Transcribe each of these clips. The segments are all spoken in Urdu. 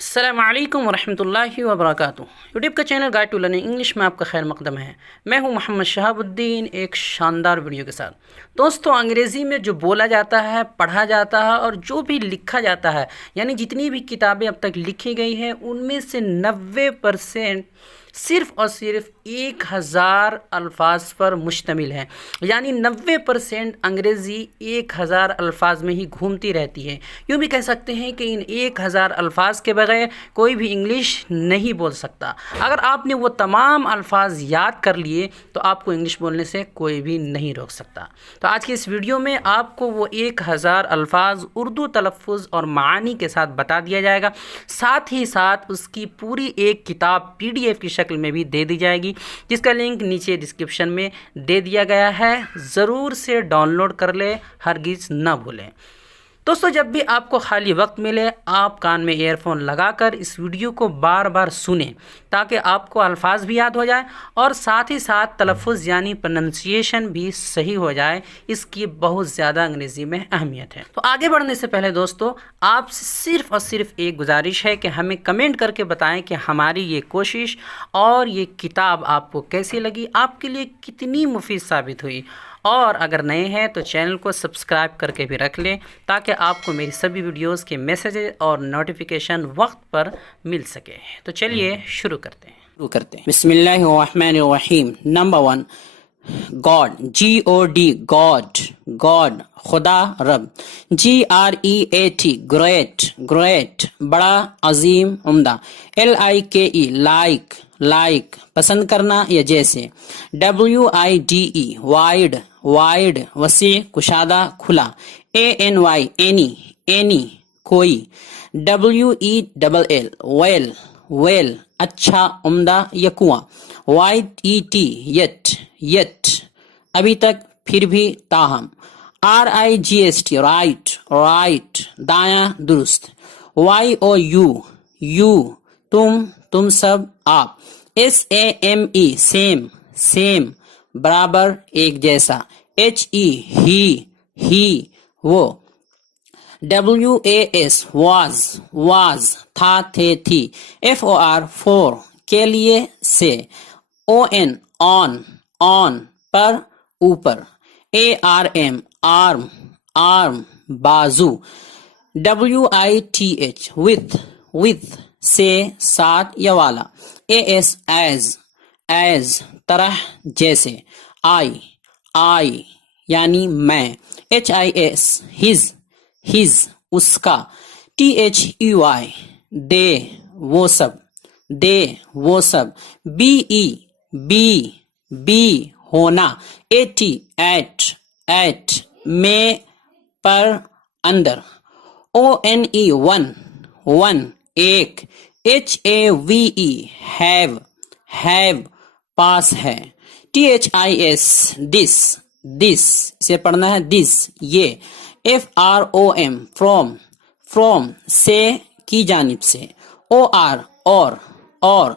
السلام علیکم ورحمۃ اللہ وبرکاتہ۔ یوٹیوب کا channel guide to learning English میں آپ کا خیر مقدم ہے۔ میں ہوں محمد شہاب الدین، ایک شاندار ویڈیو کے ساتھ۔ دوستو، انگریزی میں جو بولا جاتا ہے، پڑھا جاتا ہے اور جو بھی لکھا جاتا ہے، یعنی جتنی بھی کتابیں اب تک لکھی گئی ہیں، ان میں سے 90% صرف اور صرف 1000 الفاظ پر مشتمل ہے۔ یعنی 90% انگریزی 1000 الفاظ میں ہی گھومتی رہتی ہے۔ یوں بھی کہہ سکتے ہیں کہ ان 1000 الفاظ کے بغیر کوئی بھی انگلش نہیں بول سکتا۔ اگر آپ نے وہ تمام الفاظ یاد کر لیے تو آپ کو انگلش بولنے سے کوئی بھی نہیں روک سکتا۔ تو آج کی اس ویڈیو میں آپ کو وہ 1000 الفاظ اردو تلفظ اور معانی کے ساتھ بتا دیا جائے گا، ساتھ ہی ساتھ اس کی پوری ایک کتاب PDF کی شکل میں بھی دے دی جائے گی، جس کا لنک نیچے ڈسکرپشن میں دے دیا گیا ہے۔ ضرور سے ڈاؤن لوڈ کر لیں، ہرگز نہ بھولیں۔ دوستو، جب بھی آپ کو خالی وقت ملے، آپ کان میں ایئر فون لگا کر اس ویڈیو کو بار بار سنیں، تاکہ آپ کو الفاظ بھی یاد ہو جائے اور ساتھ ہی ساتھ تلفظ یعنی پروننسیشن بھی صحیح ہو جائے۔ اس کی بہت زیادہ انگریزی میں اہمیت ہے۔ تو آگے بڑھنے سے پہلے دوستو، آپ سے صرف اور صرف ایک گزارش ہے کہ ہمیں کمنٹ کر کے بتائیں کہ ہماری یہ کوشش اور یہ کتاب آپ کو کیسی لگی، آپ کے لیے کتنی مفید ثابت ہوئی۔ اور اگر نئے ہیں تو چینل کو سبسکرائب کر کے بھی رکھ لیں، تاکہ آپ کو میری سبھی ویڈیوز کے میسیجز اور نوٹیفیکیشن وقت پر مل سکے۔ تو چلیے شروع کرتے ہیں۔ بسم اللہ الرحمن الرحیم۔ Number 1، God, GOD، God, God, خدا، رب۔ GREAT، گریٹ، گریٹ، بڑا، عظیم، عمدہ۔ LIKE، لائک، لائک، پسند کرنا یا جیسے۔ WIDE، وائڈ، وائڈ، وسیع، کشادہ، کھلا۔ ANY، اینی، اینی، کوئی۔ WELL، ویل، ویل، اچھا، عمدہ یا کنواں۔ YET، یٹ، یٹ، ابھی تک، پھر بھی، تاہم۔ RIGHT، رائٹ، رائٹ، دایاں، درست۔ YOU، یو، تم، تم سب، آپ۔ SAME، سیم، سیم، برابر، ایک جیسا۔ HE، ہی، وہ۔ WAS، واز، واز، تھا، تھے، تھی۔ FOR، فور، کے لیے، سے۔ ON، آن، آن، پر، اوپر۔ ARM، آرم، آرم، بازو۔ WITH، وتھ، وتھ، سے، ساتھ یا والا۔ AS، ایز، ایز، طرح، جیسے۔ آئی، یعنی میں۔ HIS، ہز، ہز، اس کا۔ THEY، دے، وہ سب، دے، وہ سب۔ BE، بی، ہونا۔ AT، ایٹ، ایٹ، میں، پر، اندر۔ ONE، ون، ون، ایک۔ HAVE، ہیو، ہیو، پاس ہے۔ THIS، دس، دس، اسے پڑھنا ہے دس، یہ۔ FROM، فروم، فروم، سے، کی جانب سے۔ OR، اور،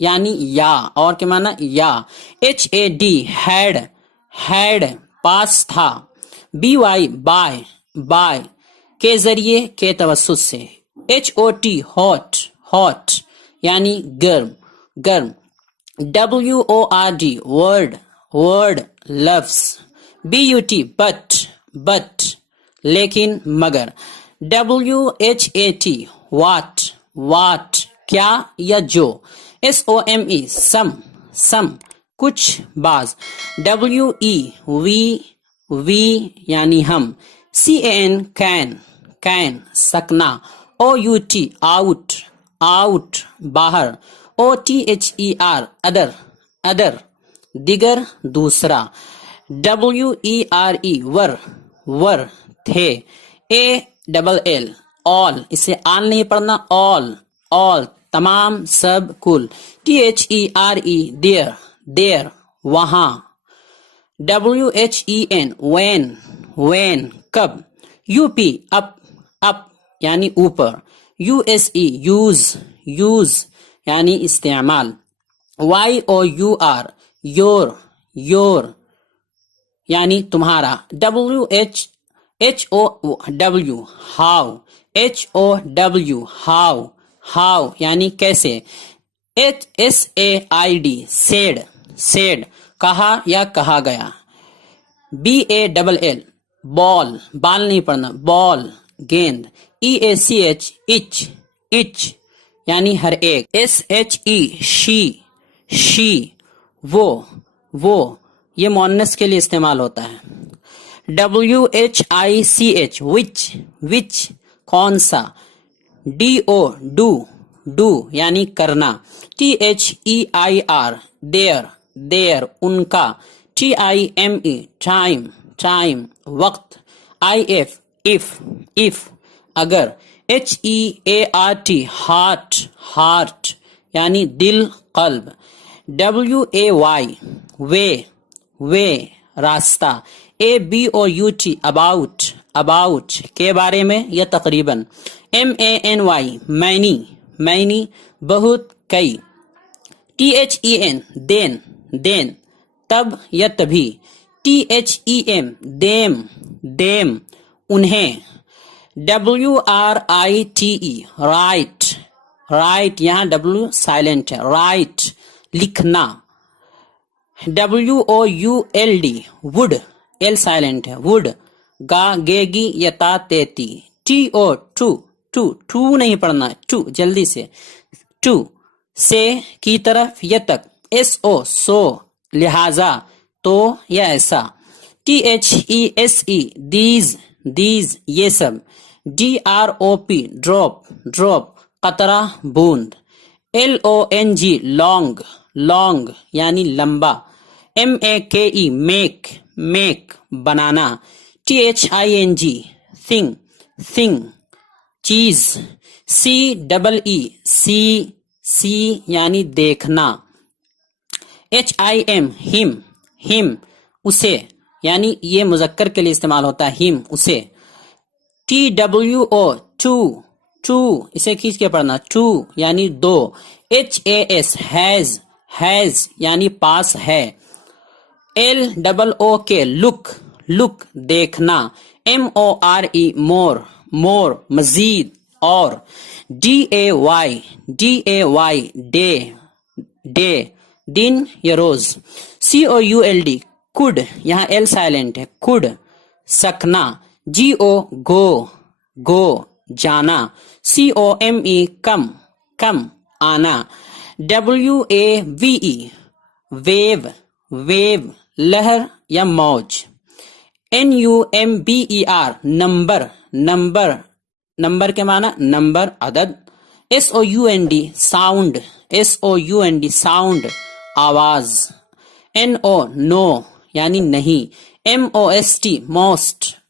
یعنی یا، اور کے معنی یا۔ HAD، ہیڈ، ہیڈ، پاس تھا۔ BY، بائے، بائے، کے ذریعے، کے توسط سے۔ HOT، ہاٹ، ہاٹ، یعنی گرم، گرم۔ WORD، ورڈ، ورڈ، لفظ۔ BUT، بٹ، بٹ، لیکن، مگر۔ WHAT، واٹ، واٹ، کیا یا جو۔ SOME، سم، سم، کچھ، بعض۔ WE، وی، یعنی ہم۔ CAN، کین، کین، سکنا۔ OUT، آؤٹ، آؤٹ، باہر۔ OTHER، ادر، ادر، دیگر، دوسرا۔ WERE، ور، ور، تھے۔ ALL، آل، اسے آل نہیں پڑھنا، آل، آل، تمام، سب، کل۔ THERE، دیر، دیر، وہاں۔ WHEN، وین، وین، کب۔ UP، اپ، اپ، یعنی اوپر۔ USE، یوز، یوز، یعنی استعمال۔ YOUR، یور، یور، یعنی تمہارا۔ HOW، how, HOW، how, how یعنی کیسے. SAID said کہا یا کہا گیا. BALL ball بال نہیں پڑھنا, ball گیند. EACH each یعنی ہر ایک. SHE she وہ یہ مؤنث کے لیے استعمال ہوتا ہے. WHICH which کون سا. do یعنی کرنا. THEIR their ان کا. TIME time وقت. if اگر. HEART heart یعنی دل قلب. WAY way راستہ. ABOUT about کے بارے میں یا تقریباً. MANY many بہت کئی. THEN then تب یا تبھی. THEM them انہیں. WRITE right یہاں W سائلنٹ ہے. right لکھنا. WOULD would L سائلنٹ ہے. would گا گیگی یا تا تیتی. to نہیں پڑھنا. to جلدی سے. to سے کی طرف یا تک. SO سو لہذا تو یا ایسا. THESE these یہ سب. DROP drop قطرہ بوند. LONG long یعنی لمبا. MAKE make بنانا. THING thing چیز. CEE یعنی دیکھنا. HIM him اسے یعنی یہ مذکر کے لیے استعمال ہوتا ہے. him اسے. TWO two اسے کھینچ کے پڑھنا. two یعنی دو. HAS has یعنی پاس ہے. LOOK look دیکھنا. MORE more مزید اور. DAY day دن یا روز. COULD could یہاں L سائلنٹ ہے. could سکنا. go جانا. COME کم آنا. WAVE wave لہر یا موج. NUMBER نمبر کے معنی نمبر عدد. SOUND sound آواز. NO یعنی نہیں.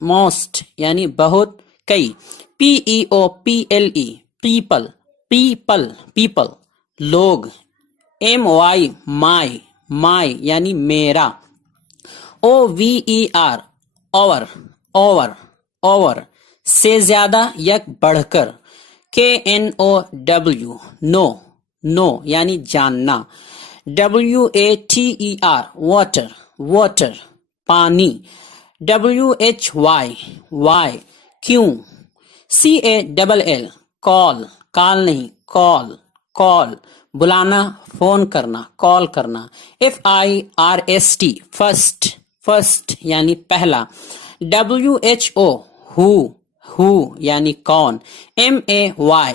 most یعنی بہت کئی. PEOPLE people لوگ. my یعنی میرا. OVER over سے زیادہ یا بڑھ کر. KNOW no یعنی جاننا. WATER water پانی. WHY کیوں. CALL کال نہیں call بلانا فون کرنا کال کرنا. FIRST فرسٹ یعنی پہلا. WHO who یعنی کون. MAY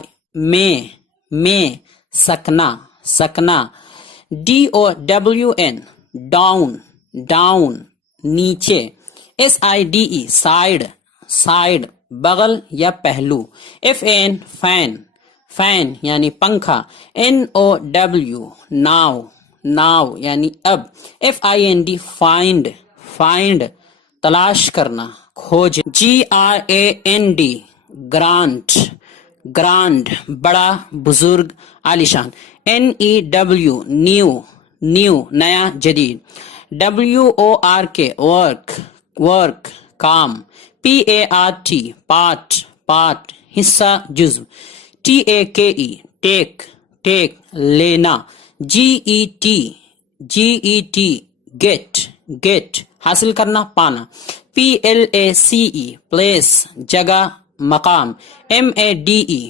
میں سکنا. DOWN down نیچے. SIDE side بغل یا پہلو. FAN فین یعنی پنکھا. NOW ناؤ یعنی اب. FIND فائنڈ تلاش کرنا کھوج. GRAND گرانڈ بڑا بزرگ عالیشان. NEW نیو نیا جدید. WORK ورک کام. PART پارٹ حصہ جزو. TAKE ٹیک لینا. GET گیٹ حاصل کرنا پانا. PLACE پلیس جگہ مقام. MADE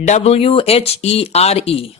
WHERE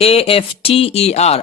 AFTER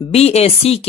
BACK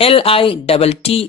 LITTLE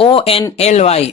ONLY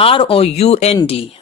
ROUND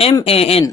MAN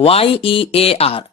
YEAR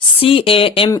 CAME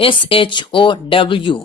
SHOW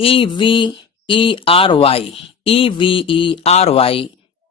EVERY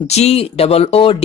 GOOD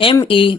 ME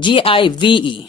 GIVE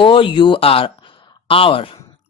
OUR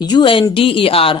UNDER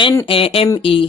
NAME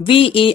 VERY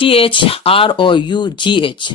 THROUGH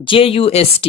JUST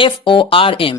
FORM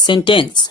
SENTENCE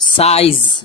SIZE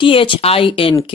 THINK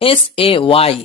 SAY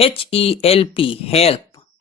HELP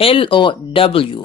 LOW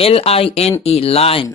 LINE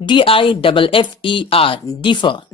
DIFFER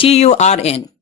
TURN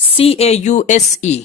CAUSE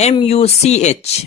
MUCH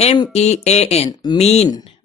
MEAN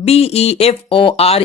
BEFORE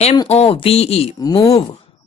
MOVE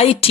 IT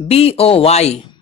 BOY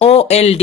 OLD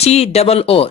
TOO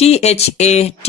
THAT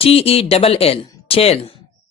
TELL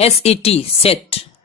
SET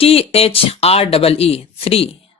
THREE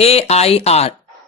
AIR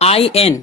IN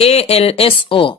ALSO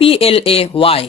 PLAY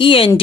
END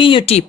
PUT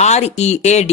READ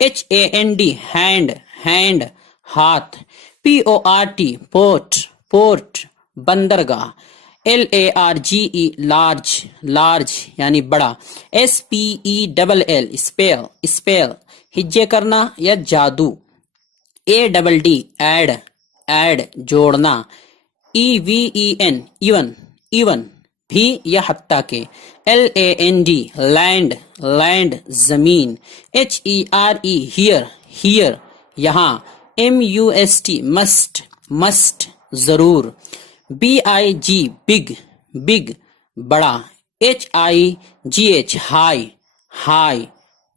HAND hand, hand ہاتھ. PORT port, port بندرگاہ. LARGE large, large یعنی بڑا. SPELL spell, spell ہجے کرنا یا جادو. ADD add, add جوڑنا. EVEN even, even بھی یا حتیٰ کہ. LAND land, land زمین. HERE here, here یہاں. MUST must, must ضرور. BIG big, big بڑا. HIGH high, high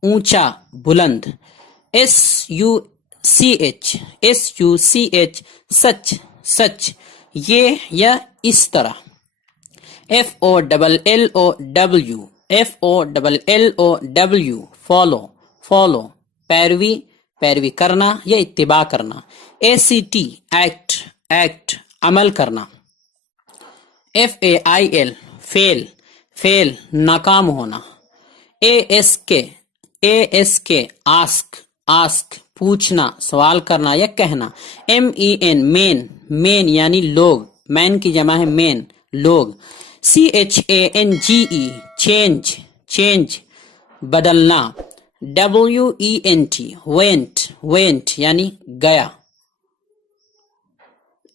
اونچا بلند. SUCH, SUCH سچ, سچ یہ یا اس طرح. FOLLOW, FOLLOW follow, follow پیروی, پیروی کرنا یا اتباع کرنا. ACT act, act عمل کرنا. FAIL fail, fail ناکام ہونا. ASK, ASK ask, ask پوچھنا, سوال کرنا یا کہنا. MEN main, main یعنی لوگ, مین کی جمع ہے مین, لوگ. CHANGE change, change بدلنا. WENT went, went یعنی گیا.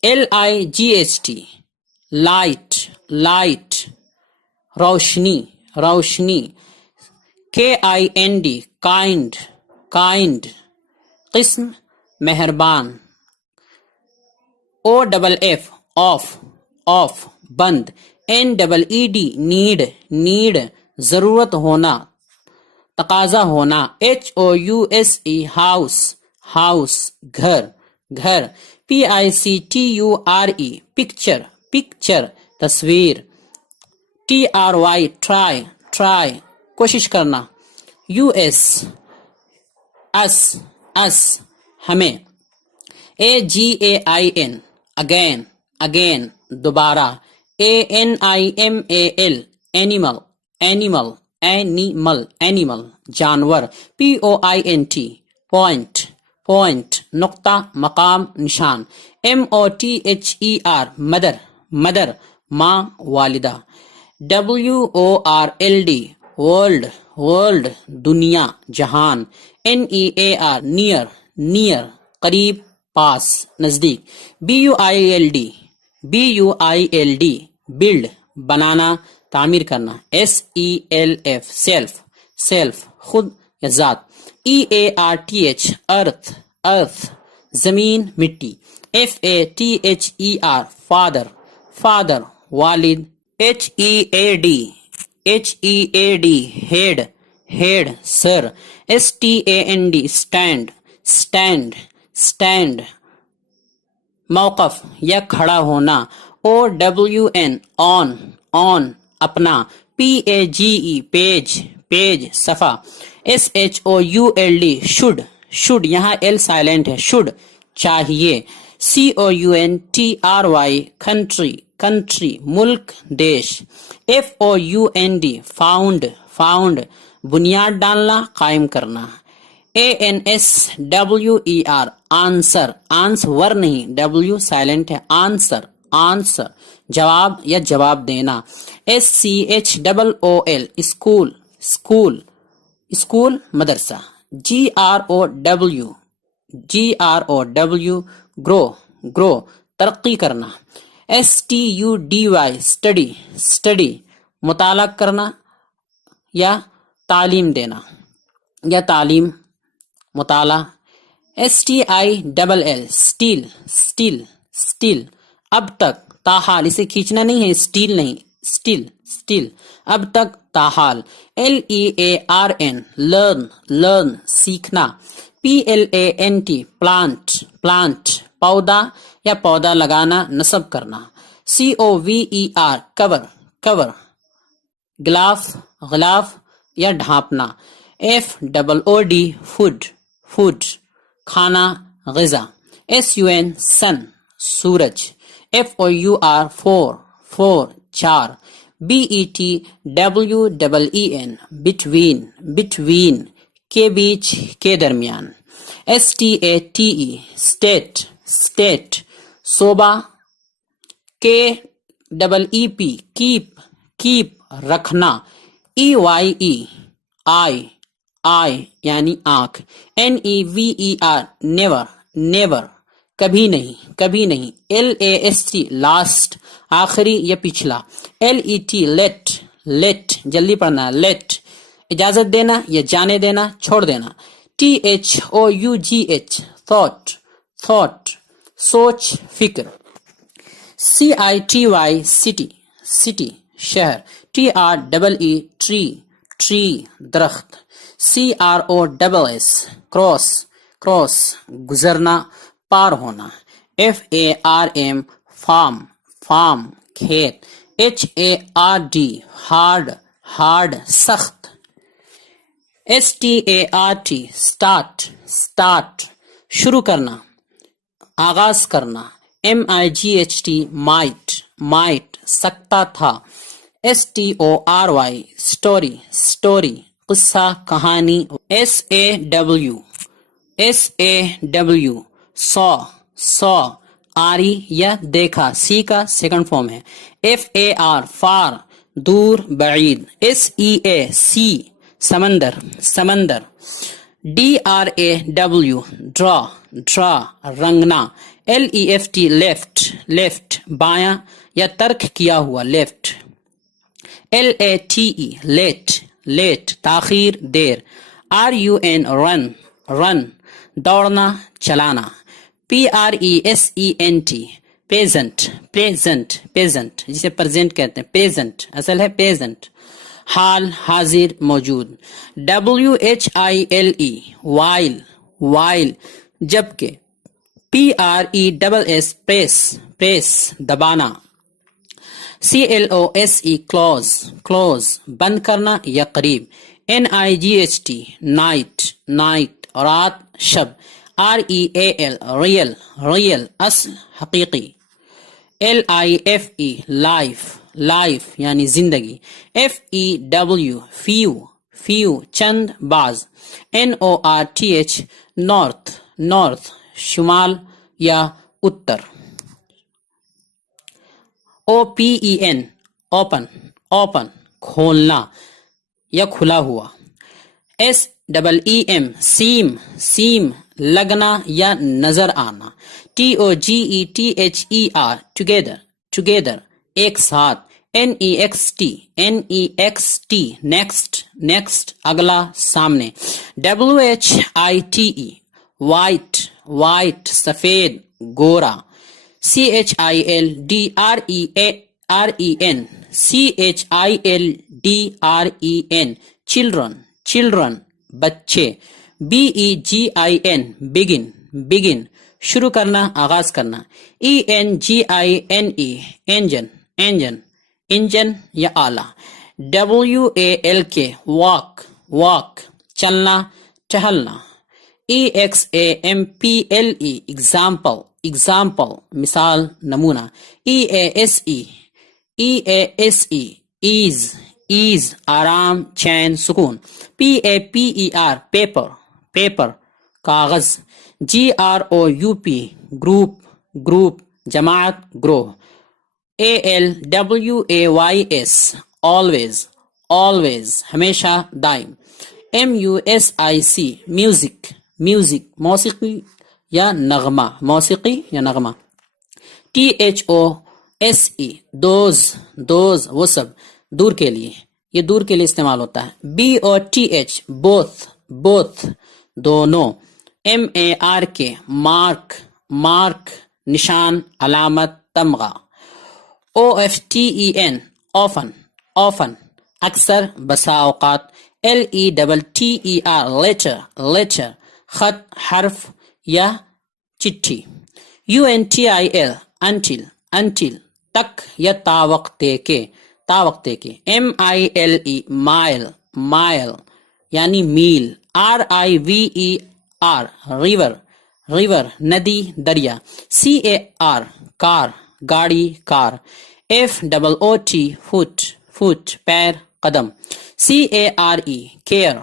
LIGHT light, light روشنی, روشنی. KIND kind, kind قسم مہربان. OFF off, off بند. NEED need, need ضرورت ہونا, تقاضا ہونا. HOUSE house, house گھر, گھر. PICTURE picture, picture تصویر. TRY try, try کوشش کرنا. US us, us ہمیں. AGAIN again, again دوبارہ. ANIMAL animal, animal, animal, animal جانور. POINT point, point نقطہ مقام نشان. MOTHER mother, mother ماں والدہ. WORLD world, world دنیا جہان. NEAR near, near قریب پاس نزدیک. BUILD BUILD build بنانا تعمیر کرنا. SELF self, self خود یا ذات. EARTH earth, earth زمین مٹی. FATHER father, father والد. HEAD head, head sir. STAND stand, stand, stand موقف یا کھڑا ہونا. OWN on, on اپنا. PAGE page, page صفحہ. SHOULD should, should یہاں L سائلنٹ ہے, should چاہیے. COUNTRY country, country ملک دیش. FOUND found, found بنیاد ڈالنا قائم کرنا. ANSWER answer, answer نہیں W سائلنٹ ہے. answer, answer جواب یا جواب دینا. SCHOOL school, school school مدرسہ. GROW grow, grow ترقی کرنا. STUDY study, study مطالعہ کرنا یا تعلیم دینا یا تعلیم مطالعہ. STILL still, still, still اب تک تاحال. اسے کھینچنا نہیں ہے, اسٹیل نہیں, still, still اب تک تاحال. LEARN learn, learn سیکھنا. PLANT plant, plant پودا یا پودا لگانا نصب کرنا. COVER cover, cover غلاف, غلاف یا ڈھانپنا. FOOD food, food کھانا غذا. SUN sun سورج. FOUR four, four چار. BETWEEN between, between کے بیچ کے درمیان. STATE state state. صوبہ. KEEP keep keep رکھنا. EYE eye یعنی آنکھ. NEVER never never کبھی نہیں کبھی نہیں. LAST last آخری یا پچھلا. LET let let جلدی پڑھنا. let اجازت دینا یا جانے دینا چھوڑ دینا. THOUGH thought thought سوچ فکر. CITY city city شہر. TREE tree tree درخت. CROSS cross cross گزرنا پار ہونا. FARM farm farm کھیت. HARD hard hard سخت. START start start شروع کرنا آغاز کرنا. MIGHT might might سکتا تھا. STORY story story قصہ کہانی. SAW saw آری یا دیکھا. سی کا سیکنڈ فارم ہے. FAR far دور بعید. SEA sea سمندر سمندر. DRAW draw draw Rangana. LEFT left left بایاں یا ترک کیا ہوا left. LATE late late تاخیر دیر. RUN run run دوڑنا چلانا. PRESENT present present present جسے پریزنٹ کہتے ہیں. present اصل ہے present حال حاضر موجود. WHILE while while جبکہ. PRESS press press دبانا. CLOSE close close بند کرنا یا قریب. NIGHT night night رات شب. REAL real real اصل حقیقی. LIFE life life یعنی زندگی. FEW few few چند بعض. NORTH north north شمال یا اتر. OPEN open open کھولنا یا کھلا ہوا. SEEM seam seam لگنا یا نظر آنا. TOGETHER together together ایک ساتھ. NEXT next next اگلا سامنے. WHITE white white سفید گورا. CHILDREN children children بچے. BEGIN begin begin شروع کرنا آغاز کرنا. ENGINE engine engine انجن یا آلہ. WALK walk walk چلنا ٹہلنا. EXAMPLE example example مثال نمونہ. EASE ease ease آرام چین سکون. PAPER paper paper کاغذ. GROUP group group جماعت گروہ. ALWAYS always always ہمیشہ دائم. MUSIC music music موسیقی یا نغمہ موسیقی یا نغمہ. THOSE those وہ سب دور کے لیے یہ دور کے لیے استعمال ہوتا ہے. BOTH both دونوں. MARK mark نشان علامت تمغہ. OFTEN often اکثر بسا اوقات. LETTER letter خط حرف یا چٹھی. UNTIL until تک یا تا وقتے کے. MILE mile یعنی میل. RIVER river ندی دریا. CAR کار گاڑی کار. FOOT foot پیر قدم. CARE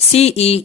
second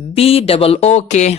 BOOK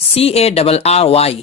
CARRY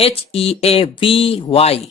HEAVY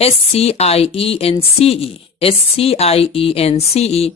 SCIENCE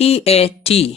EAT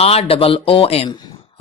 ROOM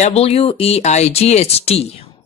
WEIGHT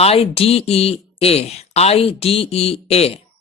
IDEA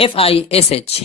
FISH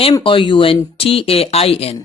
MOUNTAIN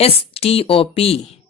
STOP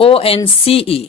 ONCE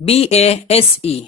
BASE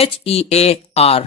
HEAR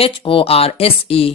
HORSE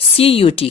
CUT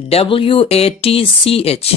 WATCH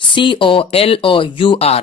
COLOUR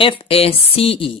FACE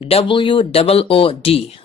WOOD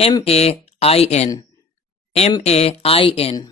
MAIN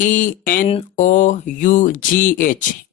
ENOUGH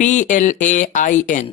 PLAIN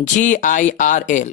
GIRL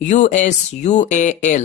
USUAL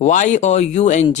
YOUNG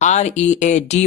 READY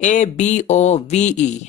ABOVE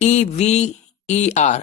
EVER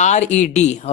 RED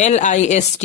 LIST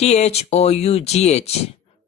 THOUGH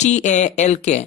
TALK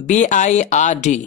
BIRD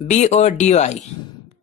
BODY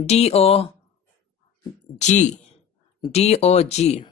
DOG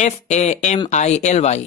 FAMILY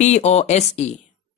POSE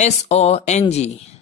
SONG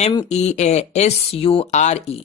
MEASURE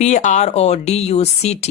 PRODUCT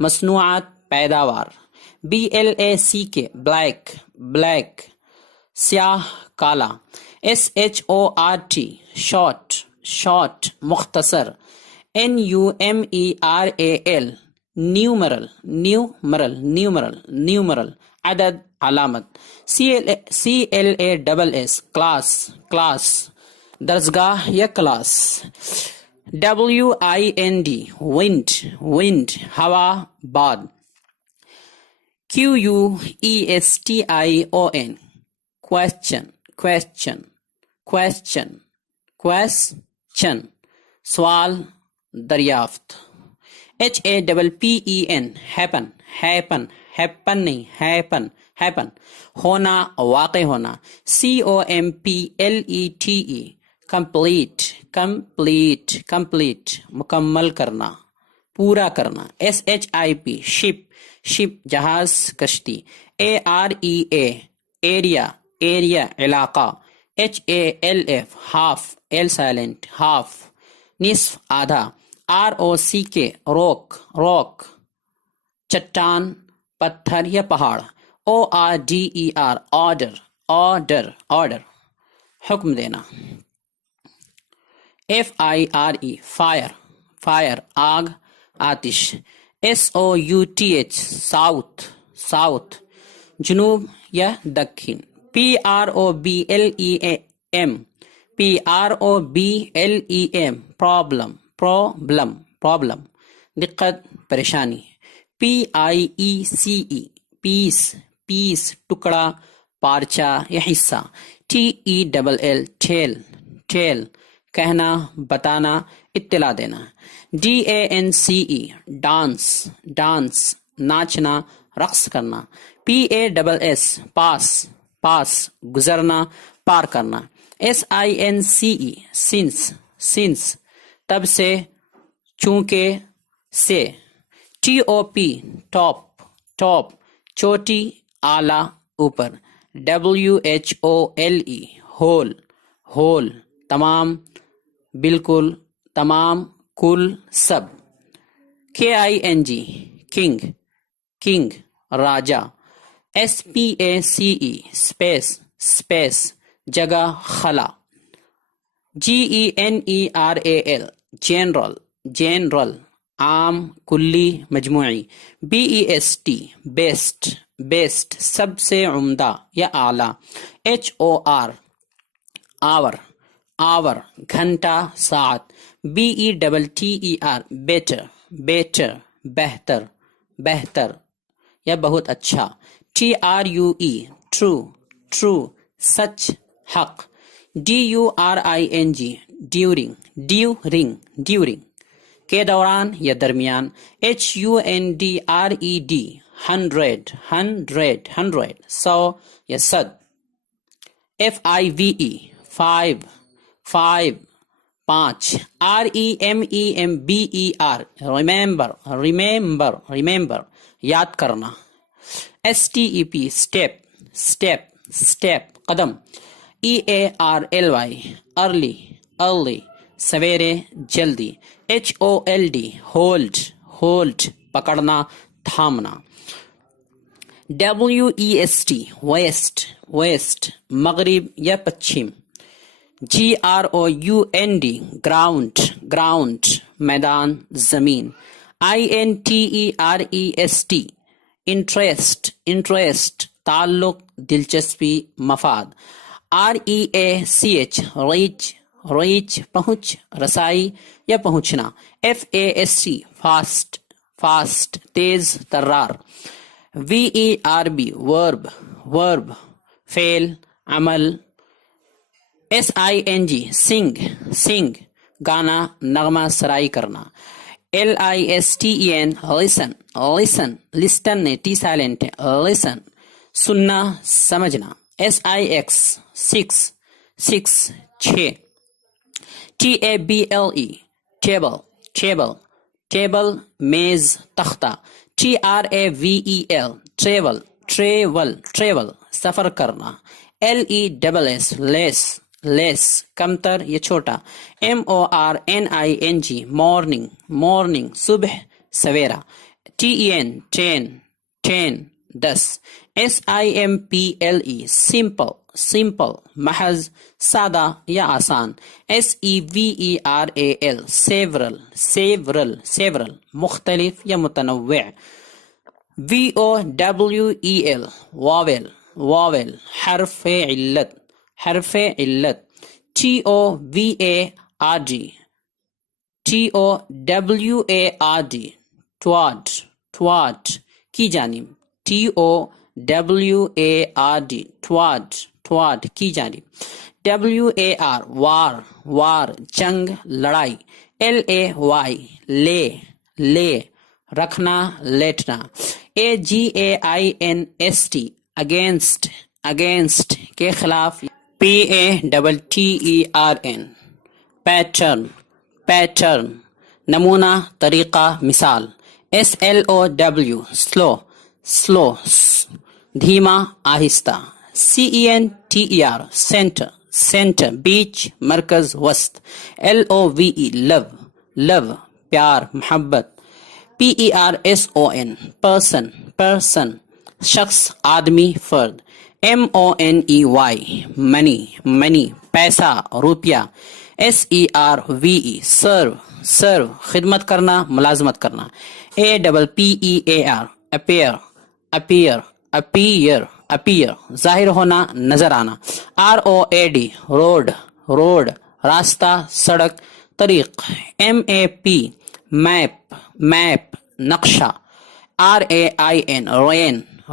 مصنوعات پیداوار. BLACK بلیک بلیک سیاہ کالا. SHORT شارٹ شارٹ مختصر. NUMERAL numeral numeral numeral numeral عدد علامت. CLASS کلاس کلاس درسگاہ یا کلاس. WIND ونڈ ونڈ ہوا باد. QUESTION question question question question سوال دریافت. HAPPEN happen happen happen نہیں happen happen ہونا واقع ہونا. COMPLETE complete complete complete مکمل کرنا پورا کرنا. SHIP ship ship جہاز کشتی. AREA area area علاقہ. HALF half L silent half نصف آدھا. ROCK روک روک چٹان پتھر یا پہاڑ. ORDER order order order حکم دینا. FIRE fire fire آگ آتش. SOUTH south south جنوب یا Deccan. PROBLEM PROBLEM problem problem problem دقت پریشانی. PIECE پیس پیس ٹکڑا پارچہ یا حصہ. TELL ٹھیل ٹھیل کہنا بتانا اطلاع دینا. DANCE ڈانس ڈانس ناچنا رقص کرنا. PASS پاس پاس گزرنا پار کرنا. SINCE سنس سنس تب سے چونکہ سے. TOP ٹاپ ٹاپ چوٹی اعلیٰ اوپر. WHOLE ہول ہول تمام بالکل تمام کل سب. KING کنگ کنگ راجا. SPACE اسپیس اسپیس جگہ خلا. GENERAL جنرل جنرل عام کلی مجموعی. BEST بیسٹ بیسٹ سب سے عمدہ یا اعلیٰ. HOR آور آور گھنٹہ ساعت. BETTER بیٹر بیٹر بہتر بہتر یا بہت اچھا. TRUE ٹرو ٹرو سچ حق. DURING ڈیورنگ ڈیورنگ ڈیورنگ کے دوران یا درمیان. HUNDRED hundred hundred hundred so یا صد. FIVE فائیو فائیو پانچ. REMEMBER ریممبر ریممبر ریممبر یاد کرنا. STEP اسٹیپ اسٹیپ اسٹیپ قدم. EARLY ارلی ارلی سویرے جلدی. HOLD ہولڈ ہولڈ پکڑنا تھامنا. WEST ویسٹ ویسٹ مغرب یا پچھم. GROUND گراؤنڈ گراؤنڈ میدان زمین. INTEREST انٹرسٹ انٹرسٹ تعلق دلچسپی مفاد. REACH ریچ ریچ پہنچ رسائی یا پہنچنا. FAST فاسٹ فاسٹ تیز ترار. VERB ورب ورب فعل عمل. SING سنگ سنگ گانا نغمہ سرائی کرنا. LISTEN listen listen listen نے ٹی سائلنٹ ہے. listen سننا سمجھنا. SIX سکس سکس چھ. TABLE ٹیبل ٹیبل ٹیبل میز تختہ. TRAVEL ٹریول ٹریول ٹریول سفر کرنا. LESS لیس لیس کمتر یا چھوٹا. MORNING مارننگ مارننگ صبح سویرا. TEN ten 10 SIMPLE simple محض سادہ یا آسان SEVERAL several مختلف یا متنوع VOWEL واول حرف علت TOWARD تواد کی جانب تواد کی جانب WAR وار جنگ لڑائی LAY لے رکھنا لیٹنا AGAINST against کے خلاف PATTERN پیٹرن نمونہ طریقہ مثال SLOW سلو دھیما آہستہ CENTER سینٹر بیچ مرکز وسط LOVE لو پیار محبت PERSON پرسن شخص آدمی فرد MONEY منی پیسہ روپیہ SERVE سرو خدمت کرنا ملازمت کرنا APPEAR اپیئر ظاہر ہونا نظر آنا ROAD روڈ راستہ سڑک طریق MAP میپ نقشہ RAIN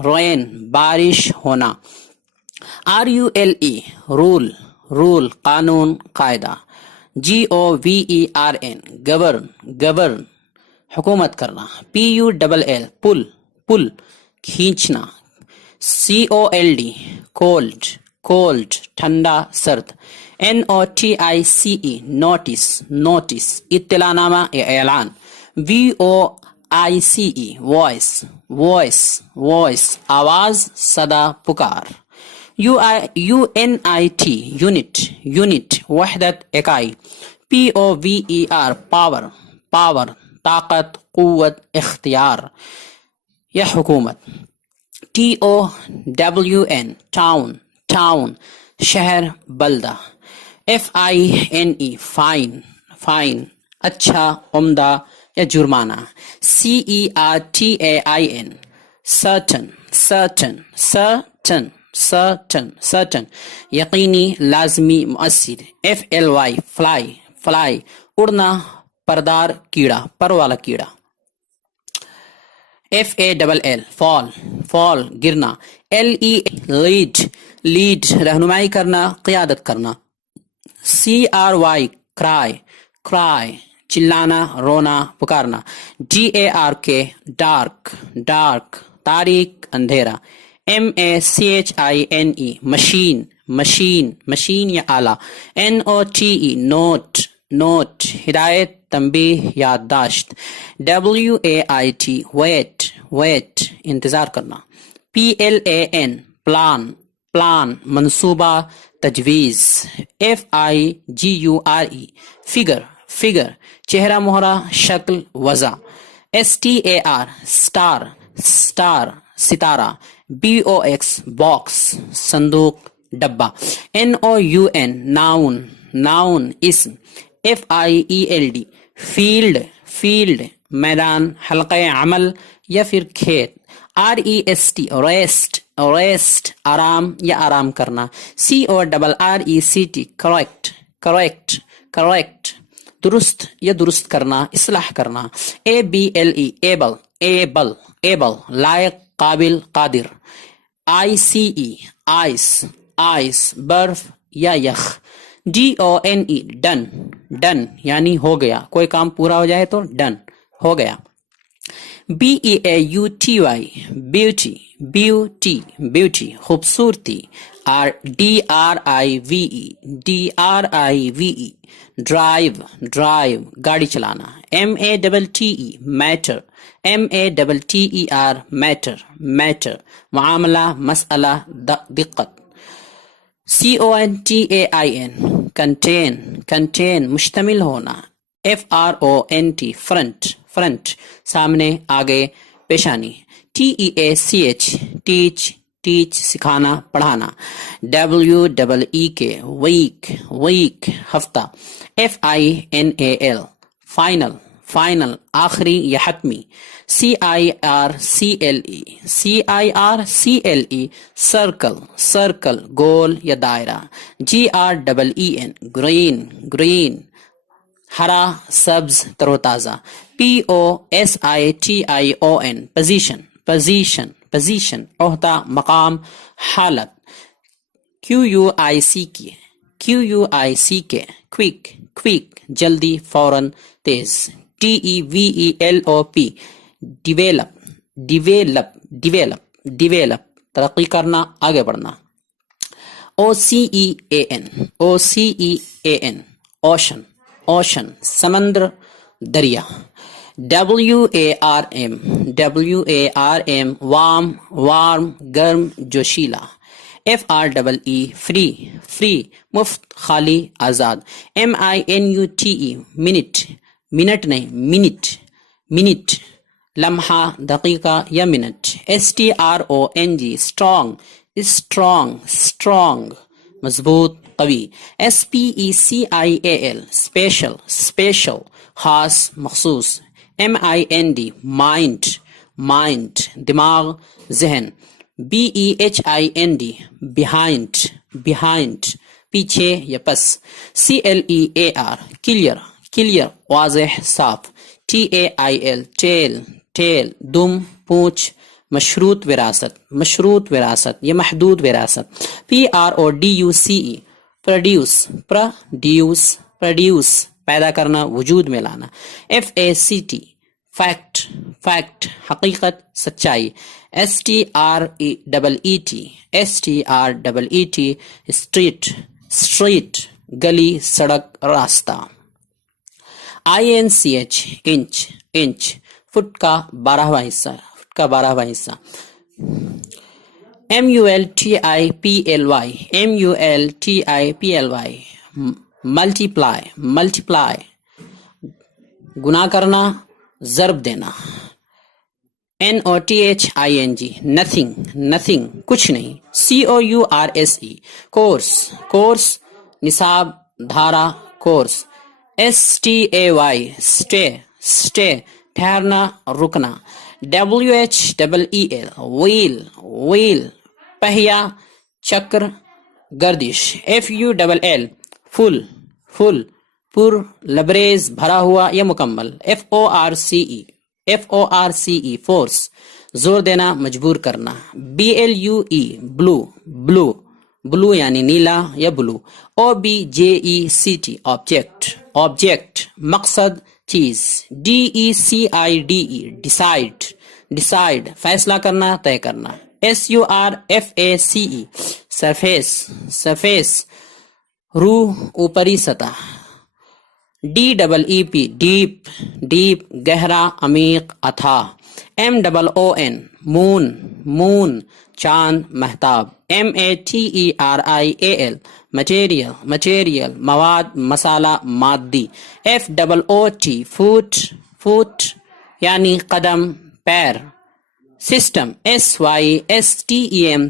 رین بارش ہونا RULE رول قانون قاعدہ GOVERN گورن حکومت کرنا PULL پل کھینچنا کولڈ ٹھنڈا سرد NOTICE نوٹس اطلاع نامہ یا اعلان VOICE وائس آواز صدا پکار UNIT یونٹ وحدت اکائی POWER پاور طاقت قوت اختیار یا حکومت TOWN ٹاؤن شہر بلدہ FINE فائن اچھا عمدہ یا جرمانہ CERTAIN certain یقینی لازمی مؤثر FLY فلائی اڑنا پردار کیڑا پر والا کیڑا FALL فال گرنا LE لیڈ رہنمائی کرنا قیادت کرنا CRY کرائے چلانا رونا پکارنا DARK ڈارک تاریک اندھیرا MACHINE مشین یا آلہ NOTE نوٹ ہدایت تنبیہ یادداشت WAIT ویٹ انتظار کرنا PLAN پلان منصوبہ تجویز FIGURE فگر چہرہ مہرہ شکل وضع STAR سٹار ستارہ BOX باکس صندوق ڈبہ NOUN ناؤن اسم FIELD فیلڈ میدان حلقہ عمل یا پھر کھیت REST ریسٹ آرام یا آرام کرنا CORRECT کریکٹ درست یا درست کرنا اصلاح کرنا ABLE ایبل لائق قابل قادر ICE آئس برف یا یخ DONE ڈن یعنی ہو گیا کوئی کام پورا ہو جائے تو ڈن ہو گیا BEAUTY بیوٹی خوبصورتی DRIVE ڈرائیو گاڑی چلانا MATTER معاملہ مسئلہ دقت contain مشتمل ہونا FRONT فرنٹ سامنے آگے پیشانی. TEACH teach ٹیچ سکھانا پڑھانا. WEEK ویک ہفتہ. FINAL فائنل فائنل آخری یا حتمی. CIRCLE سرکل گول یا دائرہ. GREEN گرین ہرا سبز تر و تازہ. POSITION پوزیشن عہدہ مقام حالت. QUICK کوئک جلدی فوراً تیز. DEVELOP ڈیویلپ ترقی کرنا آگے بڑھنا. OCEAN اوشن سمندر دریا. WARM وارم گرم جوشیلا. FREE فری مفت خالی آزاد. MINUTE منٹ نہیں منٹ لمحہ دقیقہ یا منٹ. STRONG اسٹرانگ مضبوط قوی. SPECIAL اسپیشل خاص مخصوص. MIND مائنڈ دماغ ذہن. BEHIND بیہائنڈ پیچھے یا پس. CLEAR کلیئر واضح صاف. TAIL ٹیل دم پونچھ. مشروط وراثت یا محدود وراثت. PRODUCE پروڈیوس پیدا کرنا وجود میں لانا. FACT فیکٹ حقیقت سچائی. STREET اسٹریٹ گلی سڑک راستہ. INCH انچ فٹ کا 12واں حصہ. MULTIPLY ملٹیپلائی گنا کرنا ضرب دینا. NOTHING نتھنگ کچھ نہیں. COURSE کورس نصاب دھارا کورس. STAY اسٹے ٹھہرنا رکنا. WHEEL ویل پہیا چکر گردش. FULL فل پر لبریز بھرا ہوا یا مکمل. FORCE فورس زور دینا مجبور کرنا. BLUE بلو یعنی نیلا یا بلو. OBJECT آبجیکٹ مقصد چیز. DECIDE ڈیسائیڈ فیصلہ کرنا طے کرنا. SURFACE سرفیس روح اوپری سطح. DEEP ڈیپ گہرا عمیق اتھاہ. MOON مون چاند مہتاب. MATERIAL مٹیریل مواد مسالہ مادی. FOOT فوٹ یعنی قدم پیر. سسٹم SYSTEM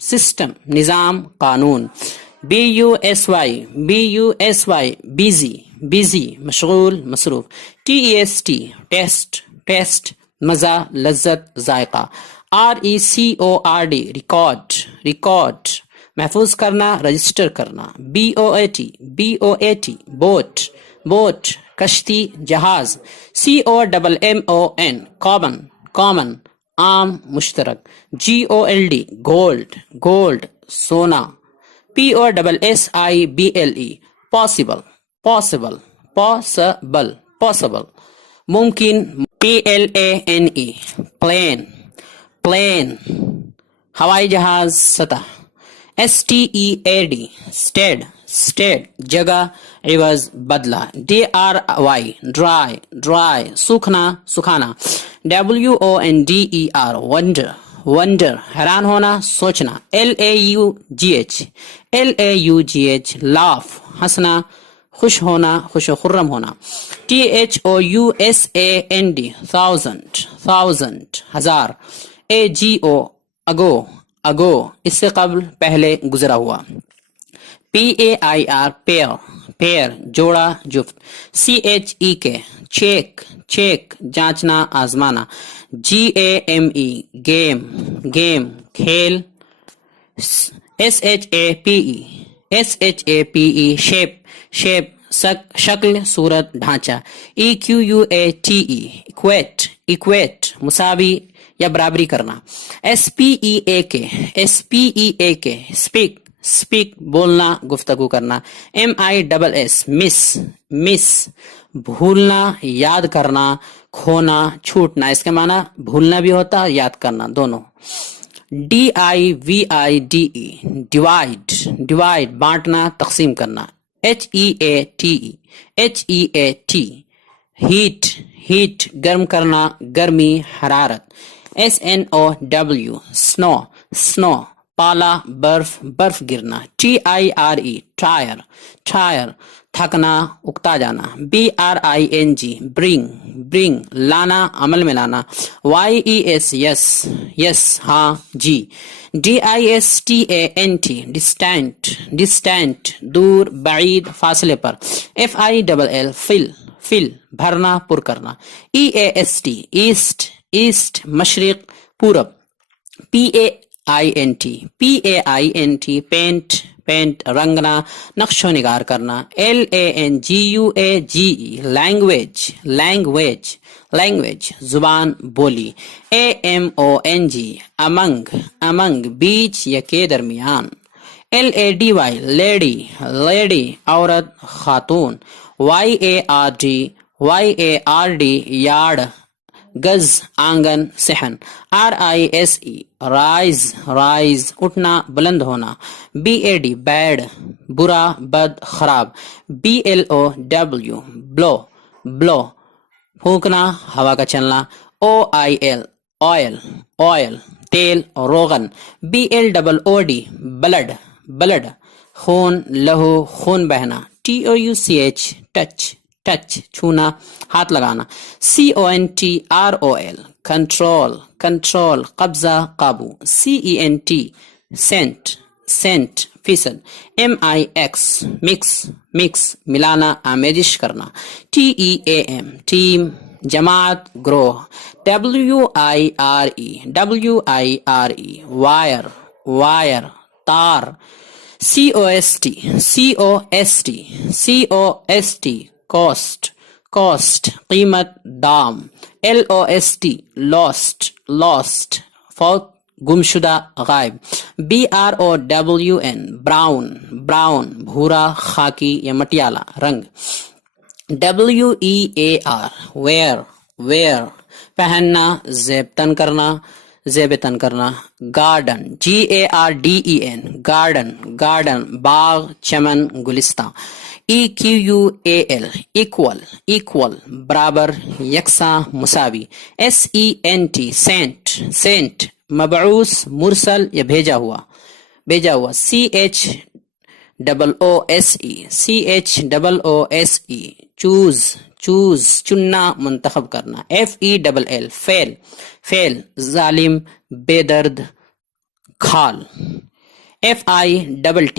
سسٹم نظام قانون. BUSY بیزی مشغول مصروف. TEST ٹیسٹ مزہ لذت ذائقہ. RECORD ریکارڈ محفوظ کرنا رجسٹر کرنا. BOAT بوٹ کشتی جہاز. COMMON کامن عام مشترک. گولڈ سونا. POSSIBLE پاسبل ممکن. PLANE پلین ہوائی جہاز سطح. STEAD اسٹیڈ جگہ عوض بدلہ. DRY ڈرائی سکھانا. WONDER ونڈر حیران ہونا سوچنا. LAUGH لاف ہنسنا خوش ہونا, خوش و خرم ہونا. THOUSAND thousand ہزار. AGO ago اس سے قبل پہلے گزرا ہوا. PAIR pair جوڑا جفت. CHEK چیک جانچنا آزمانا. GAME گیم کھیل. SHAPE شیپ شکل صورت ڈھانچہ. EQUATE ایکویٹ مساوی یا برابری کرنا. SPEAK اسپیک بولنا گفتگو کرنا. MISS مس بھولنا یاد کرنا کھونا چھوٹنا. اس کے معنی بھولنا بھی ہوتا ہے یاد کرنا دونوں. DIVIDE ڈیوائڈ بانٹنا تقسیم کرنا. HEAT ہیٹ گرم کرنا گرمی حرارت. SNOW سنو پالا برف گرنا. TIRE ٹائر تھکنا اکتا جانا. BRING برنگ لانا عمل میں لانا. YES یس ہاں جی. DISTANT ڈسٹینٹ دور بعید فاصلے پر. FILL فل بھرنا پر کرنا. EAST ایسٹ مشرق پورب. PAINT پینٹ رنگنا نقش و نگار کرنا. LANGUAGE لینگویج زبان بولی. AMONG امنگ بیچ یا کے درمیان. LADY لیڈی عورت خاتون. YARD یارڈ گز آنگن صحن. RISE رائز اٹھنا بلند ہونا. BAD بیڈ برا بد خراب. BLOW بلو پھونکنا ہوا کا چلنا. OIL آئل تیل روغن. BLOOD بلڈ خون لہو خون بہنا. TOUCH ٹچ چھونا ہاتھ لگانا. CONTROL کنٹرول قبضہ قابو. CENT سینٹ فیصد. MIX مکس ملانا آمیزش کرنا. TEAM ٹیم جماعت گروہ. WIRE وائر تار. COST کوسٹ قیمت دام. LOST لاسٹ فوت گمشدہ غائب. BROWN براؤن بھورا خاکی یا مٹیالہ رنگ. WEAR ویئر پہننا زیب تن کرنا. گارڈن GARDEN گارڈن باغ چمن گلستہ. EQUAL ایکول برابر یکساں مساوی. SENT سینٹ مبعوث مرسل یا بھیجا ہوا. CHOOSE چوز چننا منتخب کرنا. FELL فیل ظالم بے درد کھال. FITT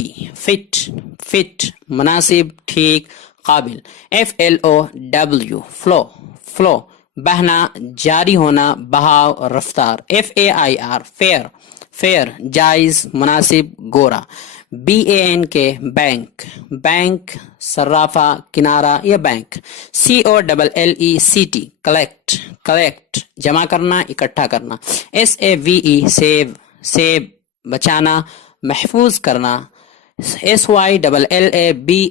فٹ مناسب ٹھیک قابل. FLOW فلو بہنا جاری ہونا بہاؤ رفتار. FAIR فیئر جائز مناسب گورا. BANK بینک صرافہ کنارہ یا بینک. COLLECT کلیکٹ جمع کرنا اکٹھا کرنا. SAVE سیب بچانا محفوظ کرنا. SYLLABLE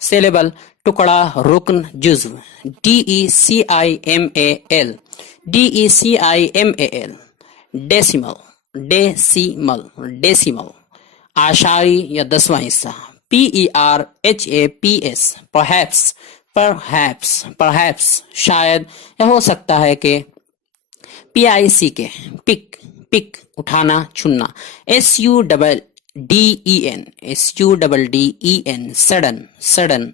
سیلیبل ٹکڑا رکن جزو. DECIMAL ڈیسیمل اعشاری یا دسواں حصہ. PERHAPS پرہیپس شاید یا ہو سکتا ہے کہ. PICK پک اٹھانا چننا. DEN, SUDDEN, sudden, sudden,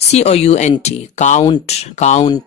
COUNT, count, count,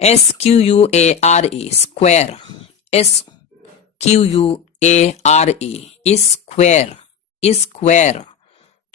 SQUARE, square, SQUARE, square, square,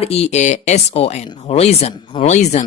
REASON, reason, reason,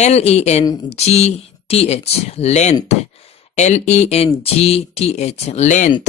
LENGTH, length, LENGTH, length,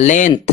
length,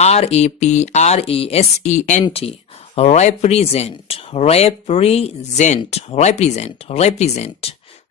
REPRESENT, represent, represent, represent, represent,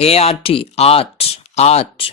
ART, art, art,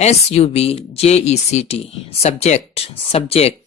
SUBJECT, subject, subject,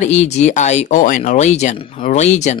REGION, region, region,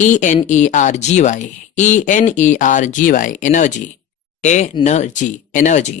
ENERGY, energy, energy, energy,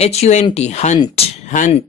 HUNT, hunt, hunt,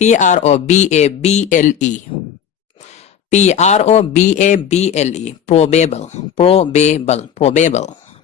PROBABLE, probable, probable, probable,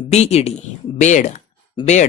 BED, bed, bed,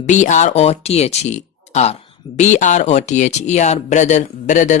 BROTHER, brother, brother,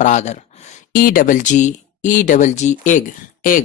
brother. EGG, egg, egg,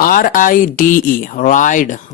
RIDE, ride,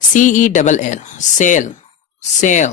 CELL, sail, sail,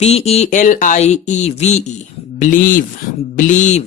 BELIEVE, believe, believe,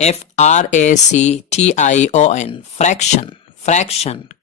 FRACTION, fraction, fraction,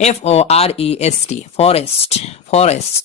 FOREST, forest, forest,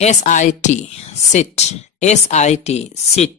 SIT, sit, SIT, sit,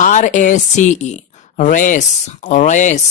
RACE, race, race,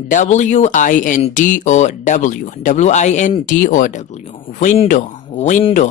WINDOW, window, window,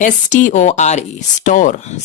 STORE, store,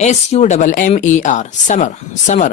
SUMMER, summer, summer,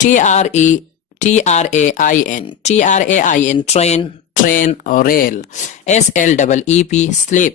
TRAIN, train, train, rail. SLEEP, sleep,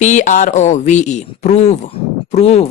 PROVE, prove, prove,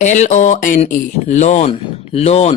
LONE, loan, loan,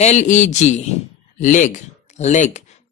LEG, leg, leg,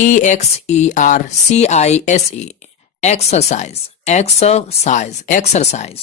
EXERCISE, exercise, exercise, exercise,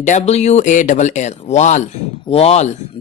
WALL, wall, wall,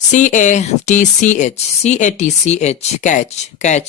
CATCH, catch, catch,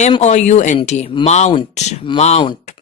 MOUNT, mount, mount,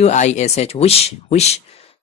WISH, wish, wish,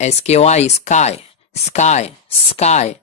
SKY, sky, sky, sky,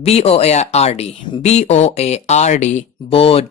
BOARD, board,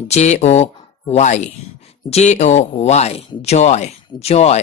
JOY, joy, joy,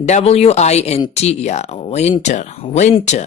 WINTER, winter, winter,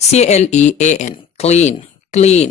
CLEAN, clean, clean,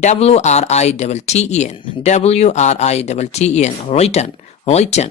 WRITTEN, written, written,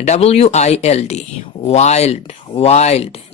WILD, wild, wild,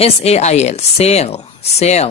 SAIL, sail, sail,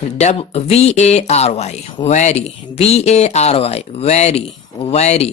VARY, vary, vary,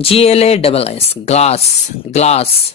GLASS, glass, glass,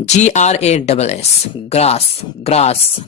GRASS, grass, grass,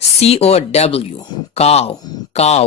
COW, cow, cow,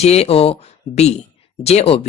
JOB, JOB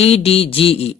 EDGE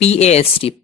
PAST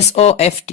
SOFT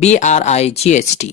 BRIGHT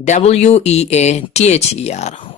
WEATHER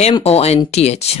MONTH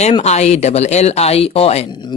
MILLION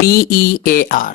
BEAR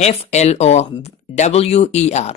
FLOWER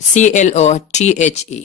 CLOTHE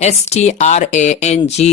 STRANGE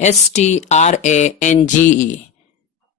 STRANGE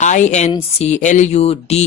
INCLUDE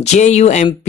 JUMP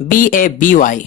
BABY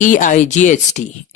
EIGHT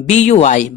BUY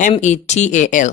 METAL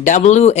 WHETHER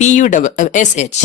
PUSH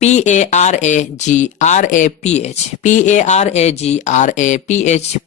PARAGRAPH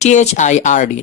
THIRD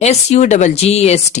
SUGGEST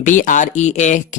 BREAK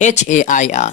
HAIR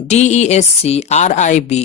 DESCRIBE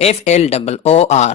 FLOOR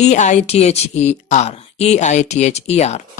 EITHER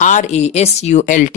RESULT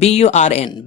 BURN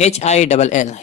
HILL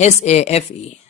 SAFE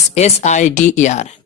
CONSIDER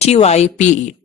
TYPE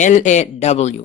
LAW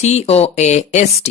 COAST